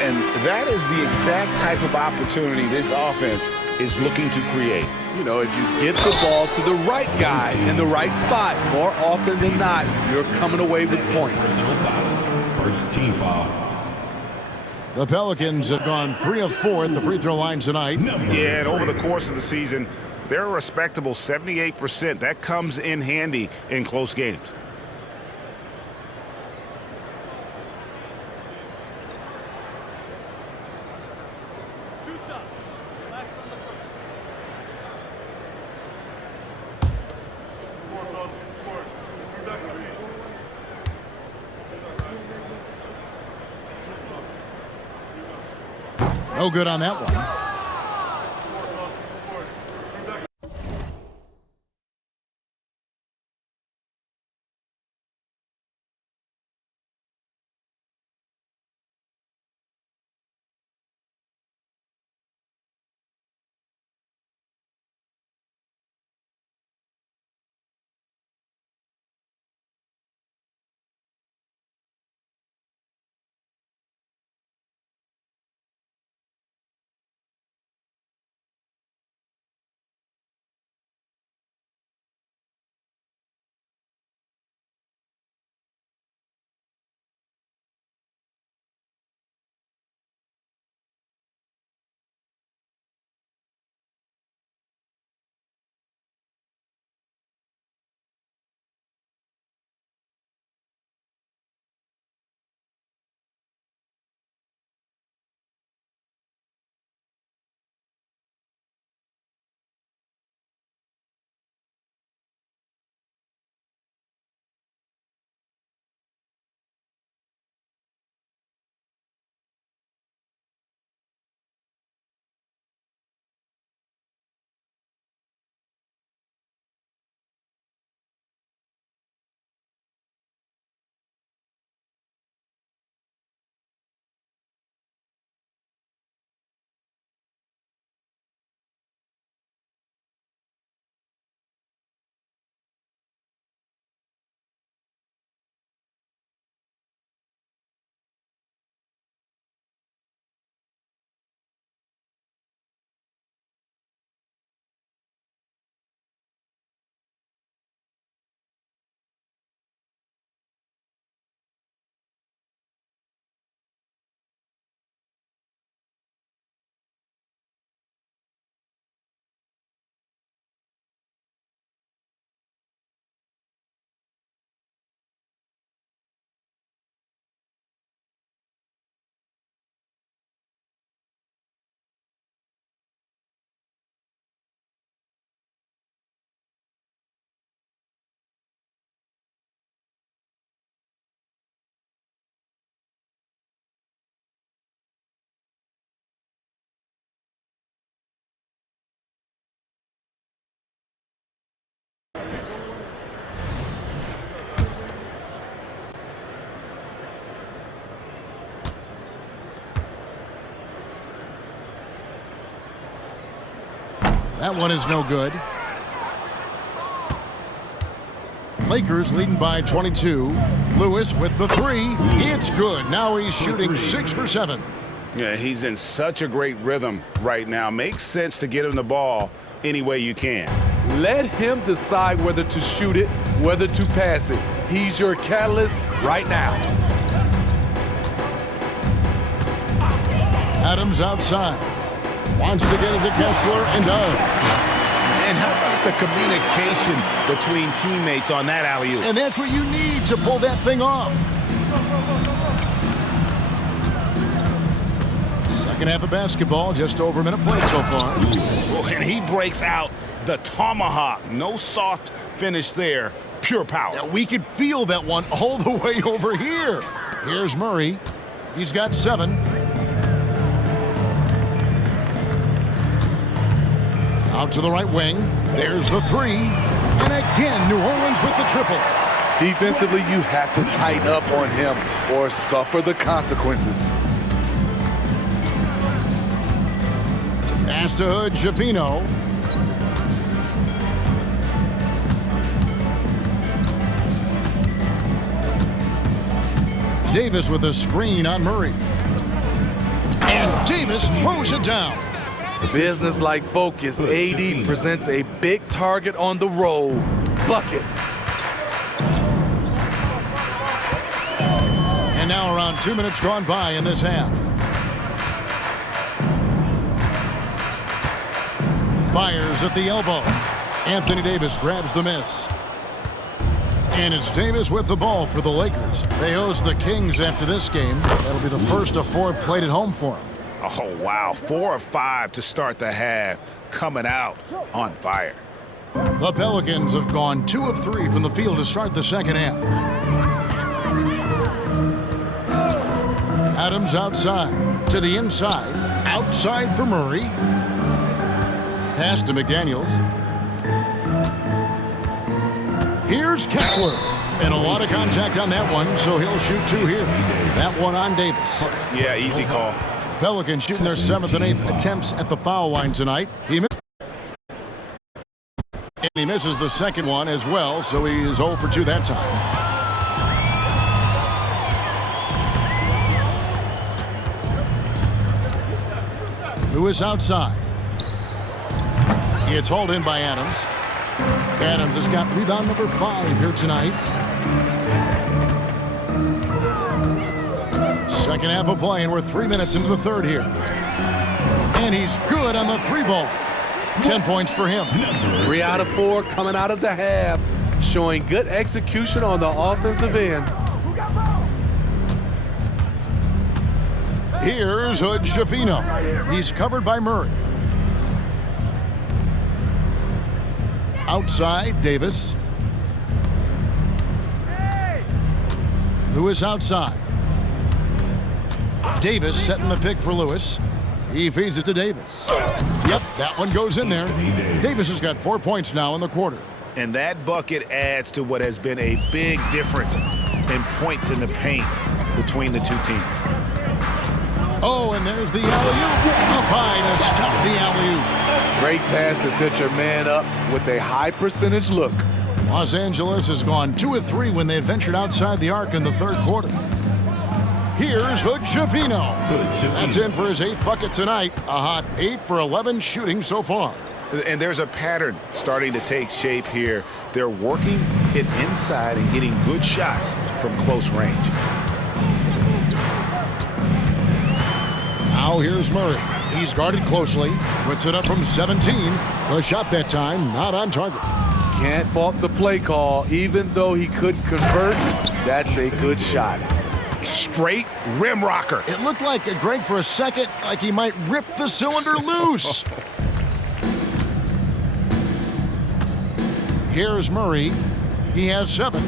And that is the exact type of opportunity this offense is looking to create. You know, if you get the ball to the right guy in the right spot, more often than not, you're coming away with points. First team foul. The Pelicans have gone 3 of 4 at the free throw line tonight. Yeah, and over the course of the season, they're a respectable 78%. That comes in handy in close games. No good on that one. That one is no good. Lakers leading by 22. Lewis with the three. It's good. Now he's shooting 6 for 7. Yeah, he's in such a great rhythm right now. Makes sense to get him the ball any way you can. Let him decide whether to shoot it, whether to pass it. He's your catalyst right now. Adams outside. Wants to get it to Kessler and does. And how about the communication between teammates on that alley-oop? And that's what you need to pull that thing off. Second half of basketball, just over a minute played so far. Oh, and he breaks out the tomahawk. No soft finish there. Pure power. Yeah, we could feel that one all the way over here. Here's Murray. He's got 7. Out to the right wing. There's the 3. And again, New Orleans with the triple. Defensively, you have to tighten up on him or suffer the consequences. Pass to Hood, Schifino. Davis with a screen on Murray. And Davis throws it down. Business-like focus. AD presents a big target on the roll. Bucket. And now around 2 minutes gone by in this half. Fires at the elbow. Anthony Davis grabs the miss. And it's Davis with the ball for the Lakers. They host the Kings after this game. That'll be the first of 4 played at home for them. Oh, wow. 4 of 5 to start the half. Coming out on fire. The Pelicans have gone 2 of 3 from the field to start the second half. Adams outside. To the inside. Outside for Murray. Pass to McDaniels. Here's Kessler. And a lot of contact on that one, so he'll shoot 2 here. That one on Davis. Yeah, easy call. Pelicans shooting their 7th and 8th attempts at the foul line tonight. And he misses the second one as well, so he is 0 for 2 that time. Lewis outside. It's hauled in by Adams. Adams has got rebound number 5 here tonight. Second half of play, and we're 3 minutes into the third here. And he's good on the 3-ball. 10 points for him. 3 out of 4 coming out of the half, showing good execution on the offensive end. Here's Hood Schifino. He's covered by Murray. Outside, Davis. Lewis outside. Davis setting the pick for Lewis. He feeds it to Davis. Yep, that one goes in there. Davis has got 4 points now in the quarter. And that bucket adds to what has been a big difference in points in the paint between the 2 teams. Oh, and there's the alley-oop. Up high to stop the alley-oop. Great pass to set your man up with a high percentage look. Los Angeles has gone 2 of 3 when they ventured outside the arc in the third quarter. Here's Hood Schifino. That's in for his 8th bucket tonight. A hot 8 for 11 shooting so far. And there's a pattern starting to take shape here. They're working it inside and getting good shots from close range. Now here's Murray. He's guarded closely. Puts it up from 17. The shot that time not on target. Can't fault the play call. Even though he couldn't convert, that's a good shot. Straight rim rocker. It looked like Greg for a second, like he might rip the cylinder loose. Here's Murray. He has 7.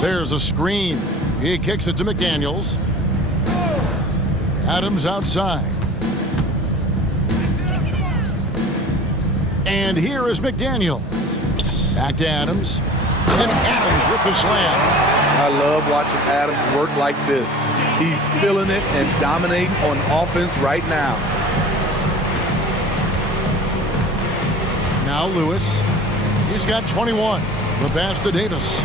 There's a screen. He kicks it to McDaniels. Adams outside. And here is McDaniels. Back to Adams. And Adams with the slam. I love watching Adams work like this. He's feeling it and dominating on offense right now. Now Lewis. He's got 21. The pass to Davis.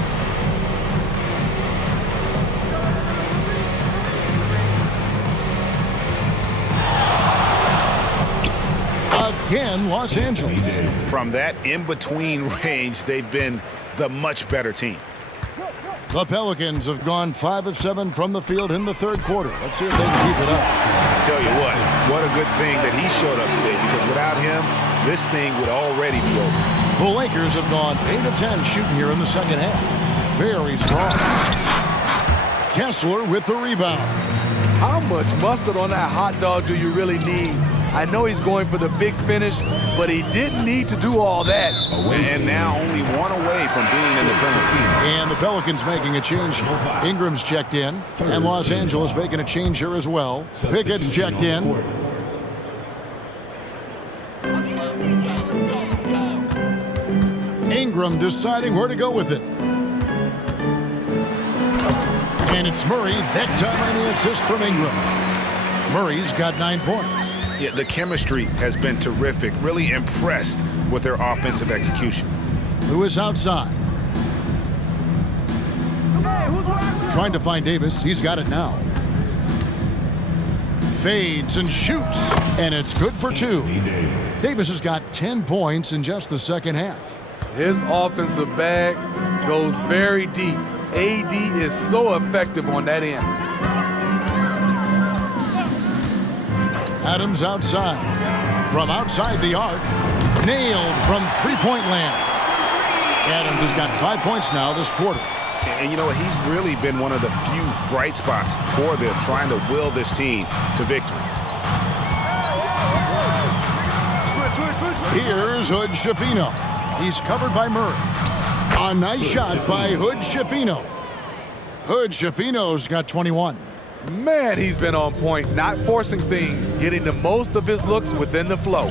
Again, Los Angeles. From that in-between range, they've been the much better team. The Pelicans have gone 5 of 7 from the field in the third quarter. Let's see if they can keep it up. I tell you what a good thing that he showed up today, because without him, this thing would already be over. The Lakers have gone 8 of 10 shooting here in the second half. Very strong. Kessler with the rebound. How much mustard on that hot dog do you really need? I know he's going for the big finish, but he didn't need to do all that. And now only one away from being in the penalty. And the Pelicans making a change. Ingram's checked in, and Los Angeles making a change here as well. Pickett's checked in. Ingram deciding where to go with it. And it's Murray. That time on the assist from Ingram. Murray's got 9 points. Yeah, the chemistry has been terrific. Really impressed with their offensive execution. Lewis outside. Trying to find Davis. He's got it now. Fades and shoots. And it's good for 2. Davis has got 10 points in just the second half. His offensive bag goes very deep. AD is so effective on that end. Adams outside. From outside the arc. Nailed from three-point land. Adams has got 5 points now this quarter. And you know what? He's really been one of the few bright spots for them, trying to will this team to victory. Here's Hood Schifino. He's covered by Murray. A nice shot by Hood Schifino. Hood Schifino's got 21. Man, he's been on point, not forcing things, getting the most of his looks within the flow.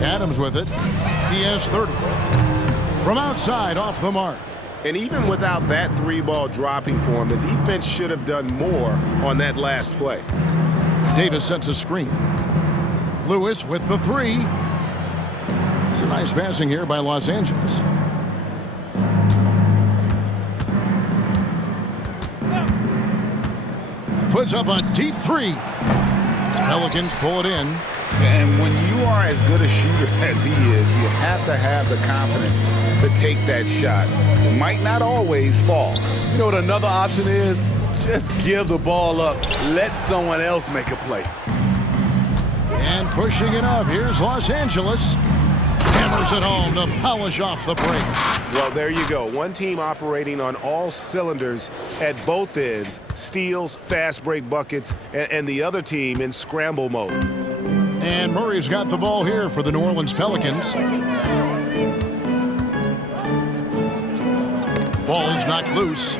Adams with it. He has 30. From outside, off the mark. And even without that three-ball dropping for him, the defense should have done more on that last play. Davis sets a screen. Lewis with the 3. It's a nice passing here by Los Angeles. Puts up a deep 3. Pelicans pull it in. And when you are as good a shooter as he is, you have to have the confidence to take that shot. It might not always fall. You know what another option is? Just give the ball up. Let someone else make a play. And pushing it up, here's Los Angeles. Hammers it home to polish off the break. Well, there you go. One team operating on all cylinders at both ends. Steals, fast break buckets, and the other team in scramble mode. And Murray's got the ball here for the New Orleans Pelicans. Ball's knocked loose.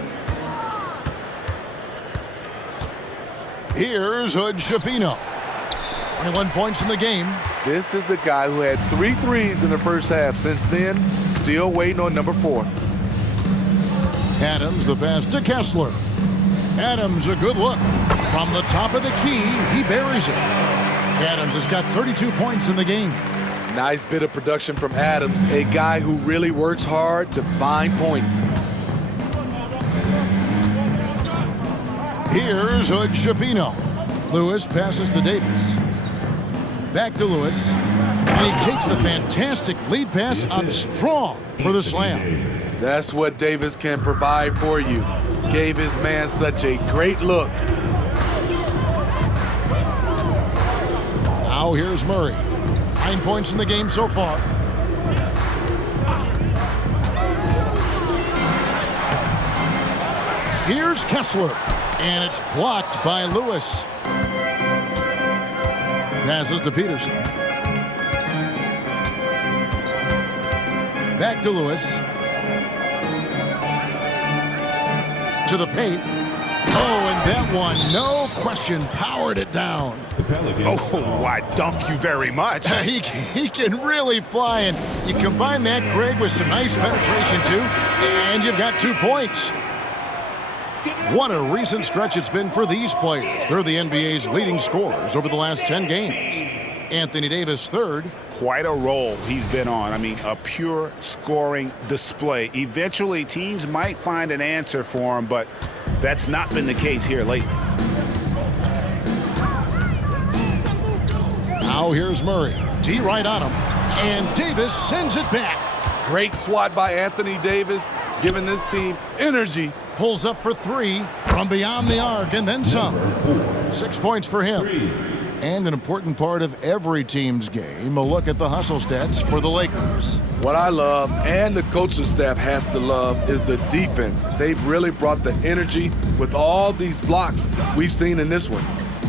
Here's Hood Schifino. 21 points in the game. This is the guy who had 3 threes in the first half. Since then, still waiting on number 4. Adams, the pass to Kessler. Adams, a good look. From the top of the key, he buries it. Adams has got 32 points in the game. Nice bit of production from Adams, a guy who really works hard to find points. Here's Hood Schifino. Lewis passes to Davis. Back to Lewis. And he takes the fantastic lead pass up strong for the slam. That's what Davis can provide for you. Gave his man such a great look. Now here's Murray. 9 points in the game so far. Here's Kessler. And it's blocked by Lewis. Passes to Peterson. Back to Lewis. To the paint. Oh, and that one, no question, powered it down. Oh, I dunk you very much. He can really fly, and you combine that, Greg, with some nice penetration, too, and you've got 2 points. What a recent stretch it's been for these players. They're the NBA's leading scorers over the last 10 games. Anthony Davis third. Quite a role he's been on. I mean, a pure scoring display. Eventually, teams might find an answer for him, but that's not been the case here lately. Now here's Murray. D right on him. And Davis sends it back. Great swat by Anthony Davis, giving this team energy. Pulls up for three from beyond the arc and then some. 6 points for him. And an important part of every team's game, a look at the hustle stats for the Lakers. What I love, and the coaching staff has to love, is the defense. They've really brought the energy with all these blocks we've seen in this one.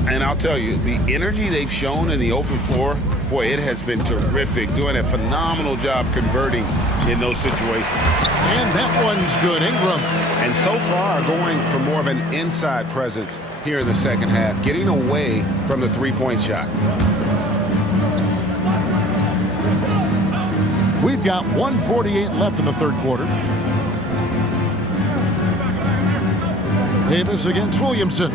And I'll tell you, the energy they've shown in the open floor, boy, it has been terrific. Doing a phenomenal job converting in those situations. And that one's good, Ingram. And so far, going for more of an inside presence here in the second half, getting away from the three-point shot. We've got 1:48 left in the third quarter. Davis against Williamson.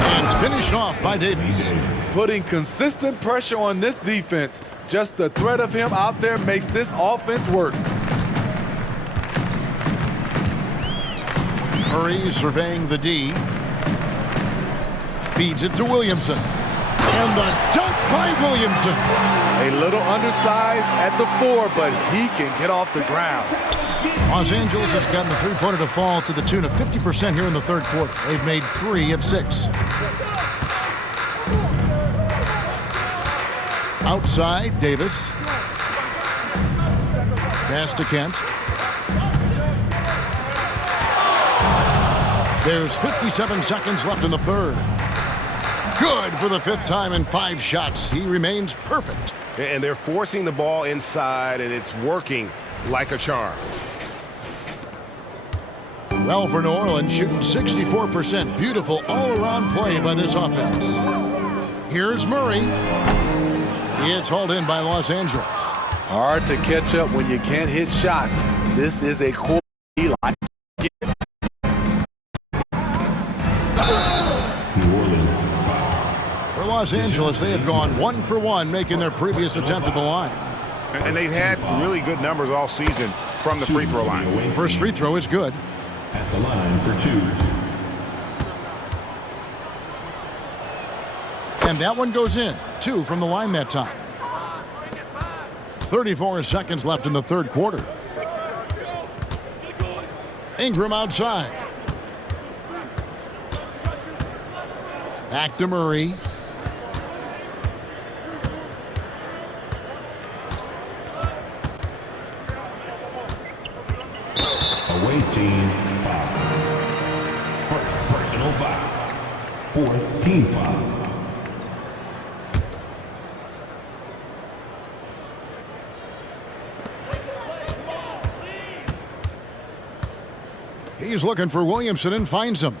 And finished off by Davis. Putting consistent pressure on this defense. Just the threat of him out there makes this offense work. Murray surveying the D. Feeds it to Williamson. And the dunk by Williamson. A little undersized at the 4, but he can get off the ground. Los Angeles has gotten the three-pointer to fall to the tune of 50% here in the third quarter. They've made 3 of 6. Outside, Davis. Pass to Kent. There's 57 seconds left in the third. Good for the 5th time in 5 shots. He remains perfect. And they're forcing the ball inside, and it's working like a charm. Well, for New Orleans, shooting 64%. Beautiful all-around play by this offense. Here's Murray. It's hauled in by Los Angeles. Hard to catch up when you can't hit shots. This is a core line. For Los Angeles, they have gone 1 for 1, making their previous attempt at the line. And they've had really good numbers all season from the free throw line. First free throw is good. At the line for 2. And that one goes in. 2 from the line that time. 34 seconds left in the third quarter. Ingram outside. Back to Murray. Away team foul. First personal foul. 4th team foul. He's looking for Williamson and finds him.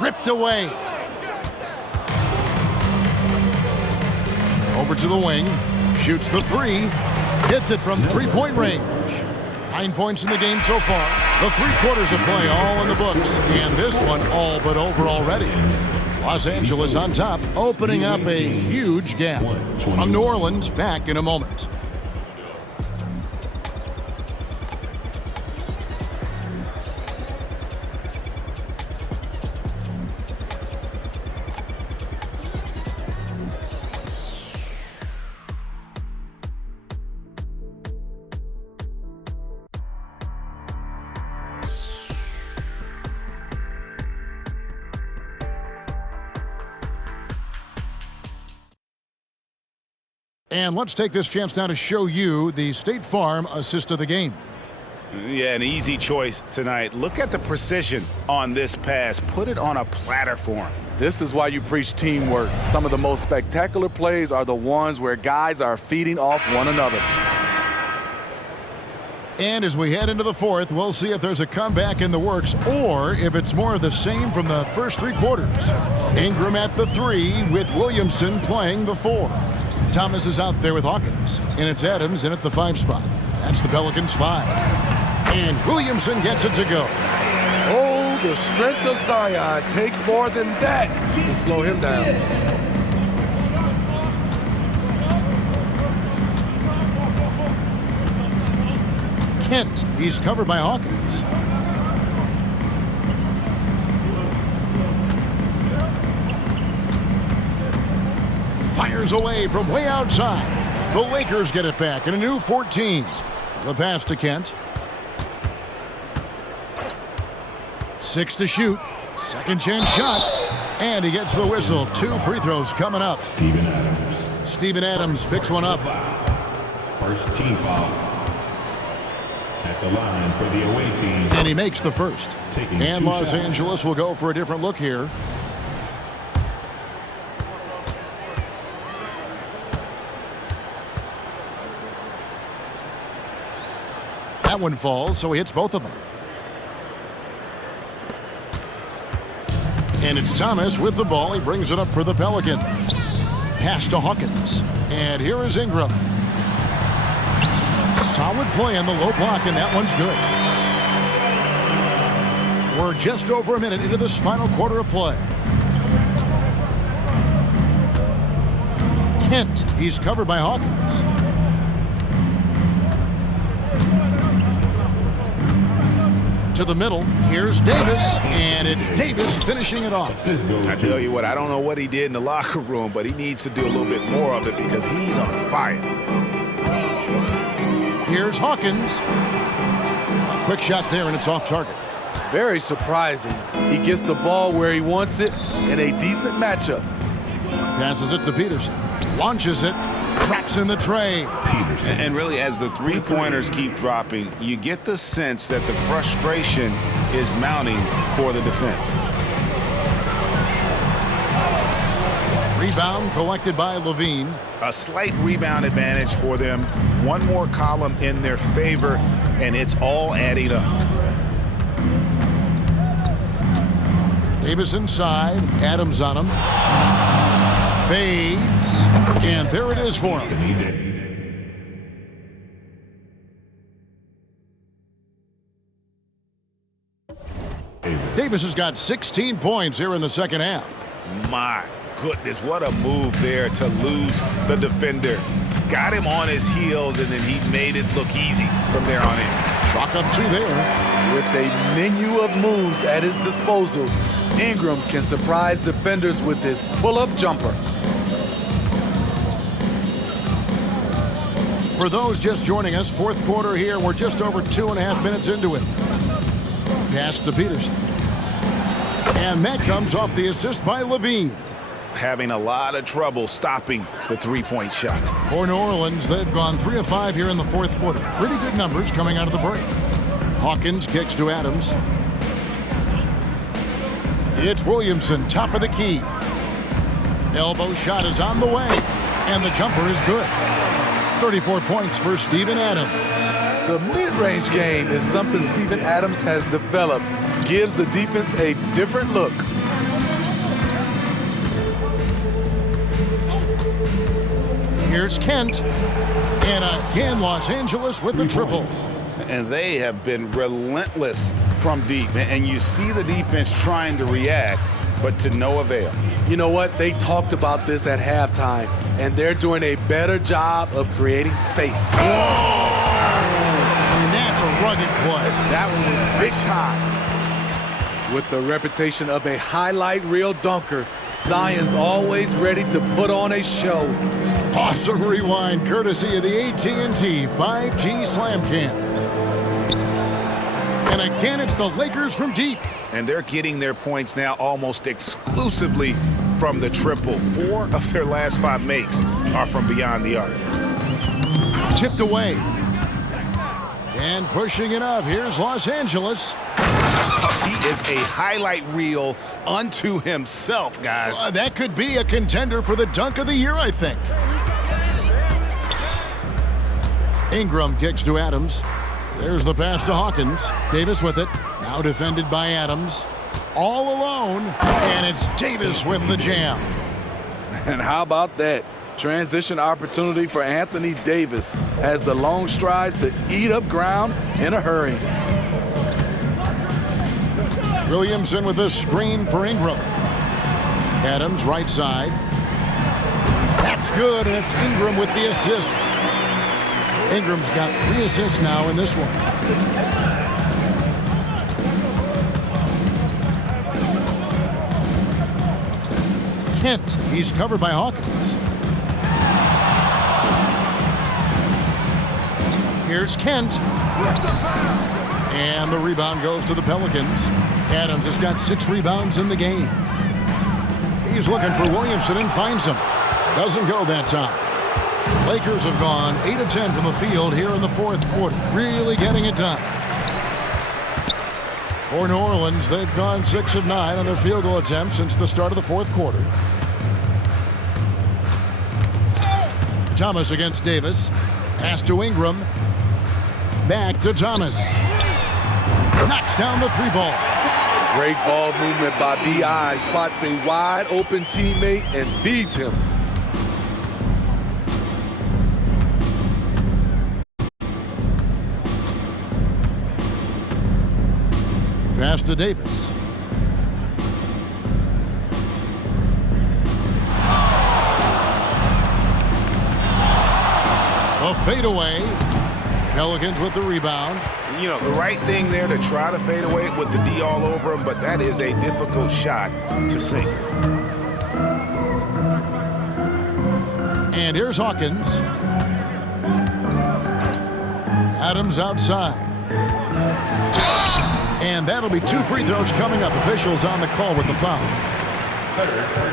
Ripped away. Over to the wing. Shoots the 3. Hits it from three-point range. 9 points in the game so far. The 3 quarters of play all in the books. And this one all but over already. Los Angeles on top, opening up a huge gap. On New Orleans, back in a moment. And let's take this chance now to show you the State Farm assist of the game. Yeah, an easy choice tonight. Look at the precision on this pass. Put it on a platter for him. This is why you preach teamwork. Some of the most spectacular plays are the ones where guys are feeding off one another. And as we head into the fourth, we'll see if there's a comeback in the works or if it's more of the same from the first 3 quarters. Ingram at the 3 with Williamson playing the 4. Thomas is out there with Hawkins, and it's Adams in at the 5 spot. That's the Pelicans 5. And Williamson gets it to go. the strength of Zion takes more than that to slow him down. Kent, he's covered by Hawkins. Fires away from way outside. The Lakers get it back in a new 14. The pass to Kent. 6 to shoot. Second chance shot. And he gets the whistle. 2 free throws coming up. Steven Adams picks one up. First team foul. At the line for the away team. And he makes the first. And Los Angeles will go for a different look here. That one falls, so he hits both of them. And it's Thomas with the ball. He brings it up for the Pelicans. Pass to Hawkins. And here is Ingram. Solid play on the low block, and that one's good. We're just over a minute into this final quarter of play. Kent, he's covered by Hawkins. To the middle, here's Davis, and it's Davis finishing it off. I tell you what, I don't know what he did in the locker room, but he needs to do a little bit more of it because he's on fire. Here's Hawkins. A quick shot there, and it's off target. Very surprising. He gets the ball where he wants it in a decent matchup. Passes it to Peterson. Launches it. Traps in the tray. And really, as the three-pointers keep dropping, you get the sense that the frustration is mounting for the defense. Rebound collected by Levine. A slight rebound advantage for them. One more column in their favor, and it's all adding up. Davis inside. Adams on him. Fades. And there it is for him. Davis has got 16 points here in the second half. My goodness, what a move there to lose the defender. Got him on his heels, and then he made it look easy from there on in. Chalk up 2 there. With a menu of moves at his disposal, Ingram can surprise defenders with his pull-up jumper. For those just joining us, fourth quarter here. We're just over 2.5 minutes into it. Pass to Peterson. And that comes off the assist by Levine. Having a lot of trouble stopping the three-point shot. For New Orleans, they've gone 3 of 5 here in the fourth quarter. Pretty good numbers coming out of the break. Hawkins kicks to Adams. It's Williamson, top of the key. Elbow shot is on the way, and the jumper is good. 34 points for Steven Adams. The mid-range game is something Steven Adams has developed. Gives the defense a different look. Here's Kent. And again, Los Angeles with the triple. And they have been relentless from deep. And you see the defense trying to react, but to no avail. You know what? They talked about this at halftime, and they're doing a better job of creating space. Whoa! And that's a rugged play. That one was big time. With the reputation of a highlight reel dunker, Zion's always ready to put on a show. Awesome rewind courtesy of the AT&T 5G Slam Cam. And again, it's the Lakers from deep. And they're getting their points now almost exclusively from the triple. 4 of their last 5 makes are from beyond the arc. Tipped away. And pushing it up, here's Los Angeles. He is a highlight reel unto himself, guys. That could be a contender for the dunk of the year, I think. Ingram kicks to Adams. There's the pass to Hawkins. Davis with it. Now defended by Adams. All alone. And it's Davis with the jam. And how about that? Transition opportunity for Anthony Davis has the long strides to eat up ground in a hurry. Williamson with the screen for Ingram. Adams right side. That's good, and it's Ingram with the assist. Ingram's got 3 assists now in this one. Kent, he's covered by Hawkins. Here's Kent. And the rebound goes to the Pelicans. Adams has got 6 rebounds in the game. He's looking for Williamson and finds him. Doesn't go that time. Lakers have gone 8 of 10 from the field here in the 4th quarter. Really getting it done. For New Orleans, they've gone 6 of 9 on their field goal attempts since the start of the 4th quarter. Thomas against Davis. Pass to Ingram. Back to Thomas. Knocks down the 3-ball. Great ball movement by B.I. Spots a wide open teammate and feeds him. Pass to Davis. A fadeaway. Pelicans with the rebound. You know, the right thing there to try to fade away with the D all over him, but that is a difficult shot to sink. And here's Hawkins. Adams outside. And that'll be 2 free throws coming up. Officials on the call with the foul.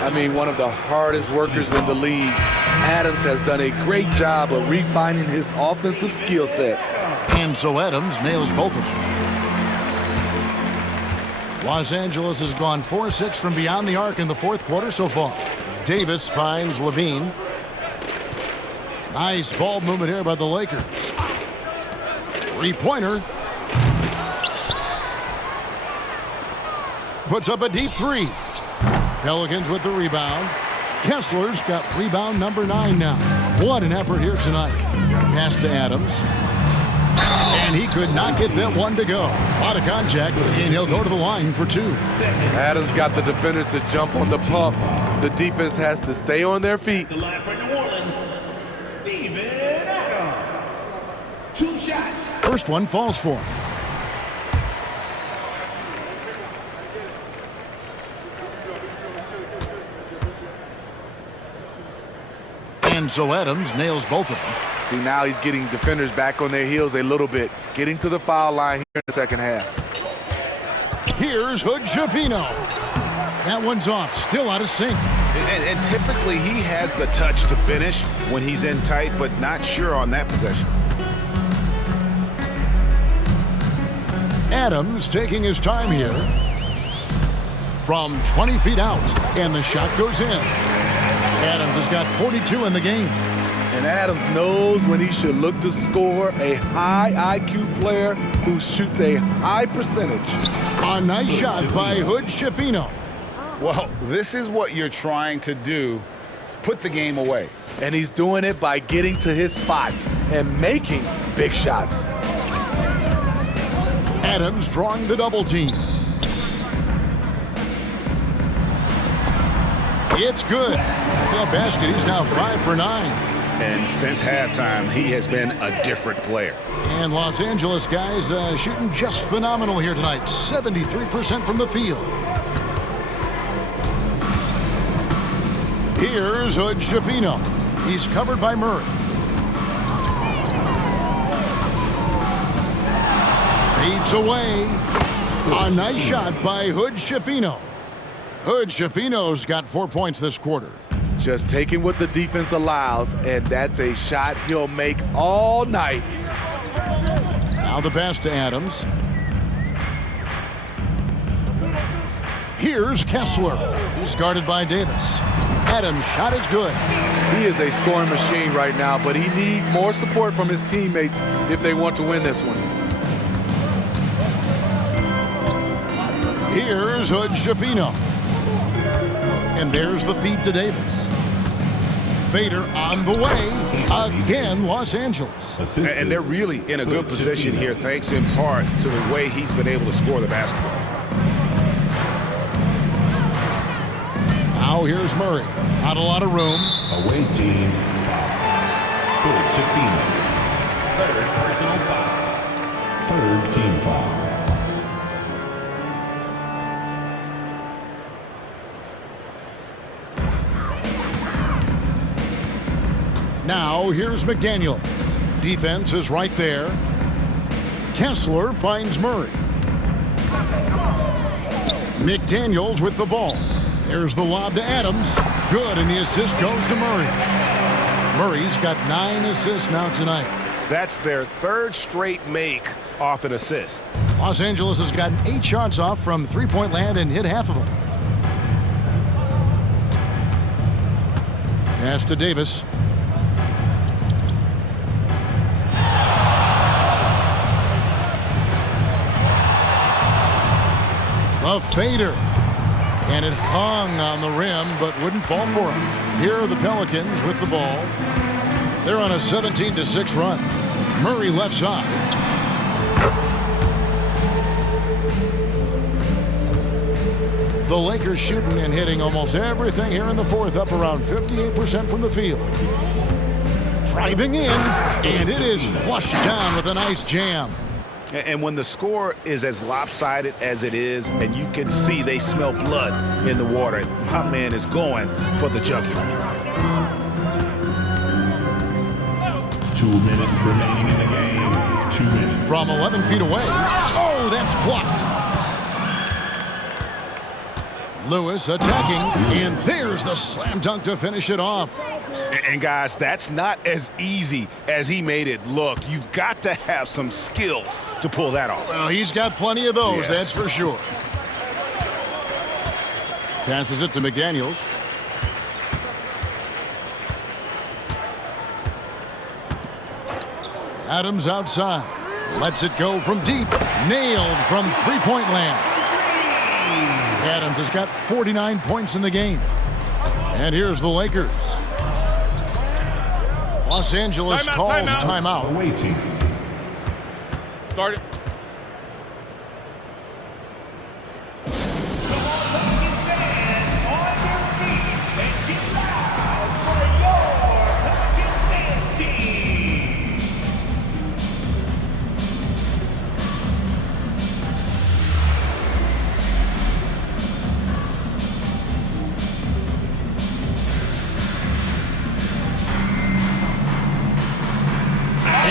I mean, one of the hardest workers in the league. Adams has done a great job of refining his offensive skill set. And so Adams nails both of them. Los Angeles has gone 4-6 from beyond the arc in the 4th quarter so far. Davis finds Levine. Nice ball movement here by the Lakers. 3-pointer. Puts up a deep 3. Pelicans with the rebound. Kessler's got rebound number 9 now. What an effort here tonight. Pass to Adams. And he could not get that one to go. A lot of contact, and he'll go to the line for 2. Adams got the defender to jump on the pump. The defense has to stay on their feet. The line for New Orleans, Steven Adams. 2 shots. First one falls for him. And so Adams nails both of them. See, now he's getting defenders back on their heels a little bit, getting to the foul line here in the second half. Here's Hood-Schifino. That one's off, still out of sync. And typically he has the touch to finish when he's in tight, but not sure on that possession. Adams taking his time here. From 20 feet out, and the shot goes in. Adams has got 42 in the game. And Adams knows when he should look to score. A high IQ player who shoots a high percentage. A nice shot by Hood-Schifino. Well, this is what you're trying to do. Put the game away. And he's doing it by getting to his spots and making big shots. Adams drawing the double team. It's good. The basket, he's now 5 for 9. And since halftime, he has been a different player. And Los Angeles guys shooting just phenomenal here tonight. 73% from the field. Here's Hood-Schifino. He's covered by Murray. Fades away. A nice shot by Hood-Schifino. Hood-Schifino's got 4 points this quarter. Just taking what the defense allows, and that's a shot he'll make all night. Now the pass to Adams. Here's Kessler. He's guarded by Davis. Adams' shot is good. He is a scoring machine right now, but he needs more support from his teammates if they want to win this one. Here's Hood-Schifino. And there's the feed to Davis. Fader on the way. Again, Los Angeles. And they're really in a good position here, thanks in part to the way he's been able to score the basketball. Now here's Murray. Not a lot of room. Away team foul. Good, Shakino. Third personal foul. Third team foul. Now here's McDaniels. Defense is right there. Kessler finds Murray. McDaniels with the ball. There's the lob to Adams. Good, and the assist goes to Murray. Murray's got 9 assists now tonight. That's their third straight make off an assist. Los Angeles has gotten 8 shots off from three-point land and hit half of them. Pass to Davis. A fader. And it hung on the rim, but wouldn't fall for him. Here are the Pelicans with the ball. They're on a 17-6 run. Murray left side. The Lakers shooting and hitting almost everything here in the fourth, up around 58% from the field. Driving in, and it is flushed down with a nice jam. And when the score is as lopsided as it is, and you can see they smell blood in the water, my man is going for the jugular. 2 minutes remaining in the game. 2 minutes. From 11 feet away. Oh, that's blocked. Lewis attacking, and there's the slam dunk to finish it off. And guys, that's not as easy as he made it look. You've got to have some skills to pull that off. Well, he's got plenty of those, that's for sure. Passes it to McDaniels. Adams outside. Lets it go from deep. Nailed from three-point land. Adams has got 49 points in the game. And here's the Lakers. Los Angeles calls timeout. Away team. Start it.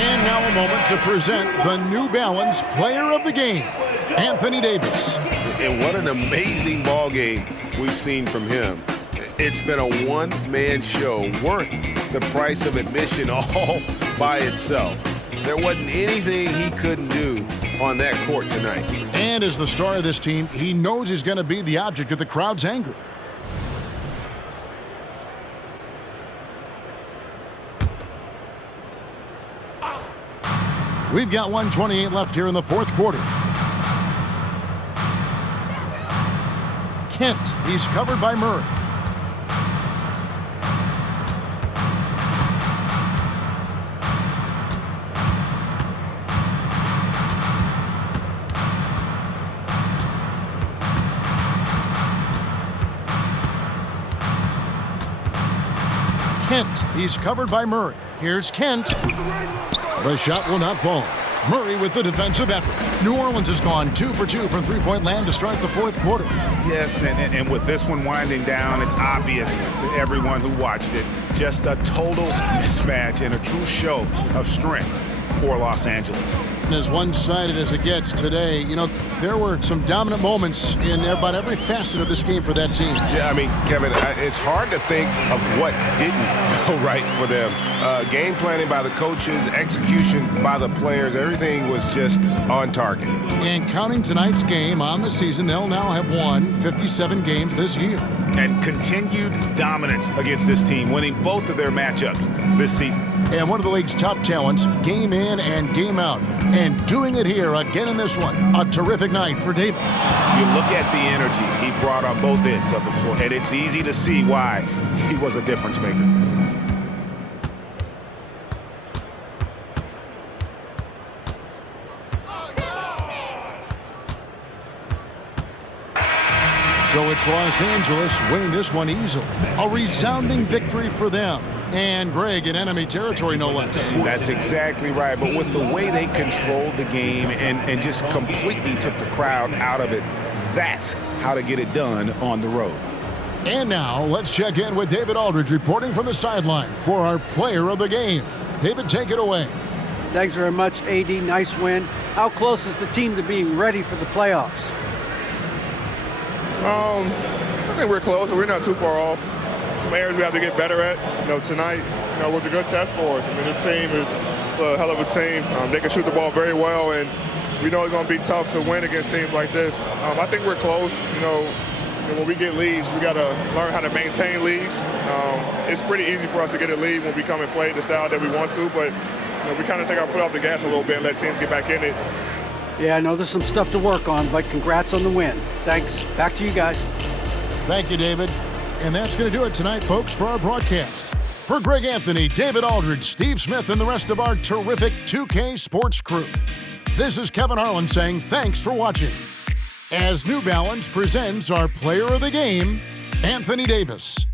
And now a moment to present the New Balance Player of the Game, Anthony Davis. And what an amazing ball game we've seen from him. It's been a one-man show worth the price of admission all by itself. There wasn't anything he couldn't do on that court tonight. And as the star of this team, he knows he's going to be the object of the crowd's anger. We've got 1:28 left here in the fourth quarter. Kent, he's covered by Murray. Kent, he's covered by Murray. Here's Kent. The shot will not fall. Murray with the defensive effort. New Orleans has gone 2 for 2 from three-point land to start the fourth quarter. Yes, and with this one winding down, it's obvious to everyone who watched it. Just a total mismatch and a true show of strength for Los Angeles. And as one-sided as it gets today, you know, there were some dominant moments in about every facet of this game for that team. Yeah, I mean, Kevin, it's hard to think of what didn't go right for them. Game planning by the coaches, execution by the players, everything was just on target. And counting tonight's game on the season, they'll now have won 57 games this year. And continued dominance against this team, winning both of their matchups this season. And one of the league's top talents, game in and game out. And doing it here again in this one. A terrific night for Davis. You look at the energy he brought on both ends of the floor, and it's easy to see why he was a difference maker. So it's Los Angeles winning this one easily. A resounding victory for them. And Greg, in enemy territory, no less. That's exactly right. But with the way they controlled the game and just completely took the crowd out of it, that's how to get it done on the road. And now, let's check in with David Aldridge reporting from the sideline for our player of the game. David, take it away. Thanks very much, AD. Nice win. How close is the team to being ready for the playoffs? I think we're close. We're not too far off. Some areas we have to get better at. Tonight, was a good test for us. I mean, this team is a hell of a team. They can shoot the ball very well, and we know it's going to be tough to win against teams like this. I think we're close. When we get leads, we got to learn how to maintain leads. It's pretty easy for us to get a lead when we come and play the style that we want to, but we kind of take our foot off the gas a little bit and let teams get back in it. Yeah, I know there's some stuff to work on, but congrats on the win. Thanks. Back to you guys. Thank you, David. And that's going to do it tonight, folks, for our broadcast. For Greg Anthony, David Aldridge, Steve Smith, and the rest of our terrific 2K Sports crew, this is Kevin Harlan saying thanks for watching. As New Balance presents our player of the game, Anthony Davis.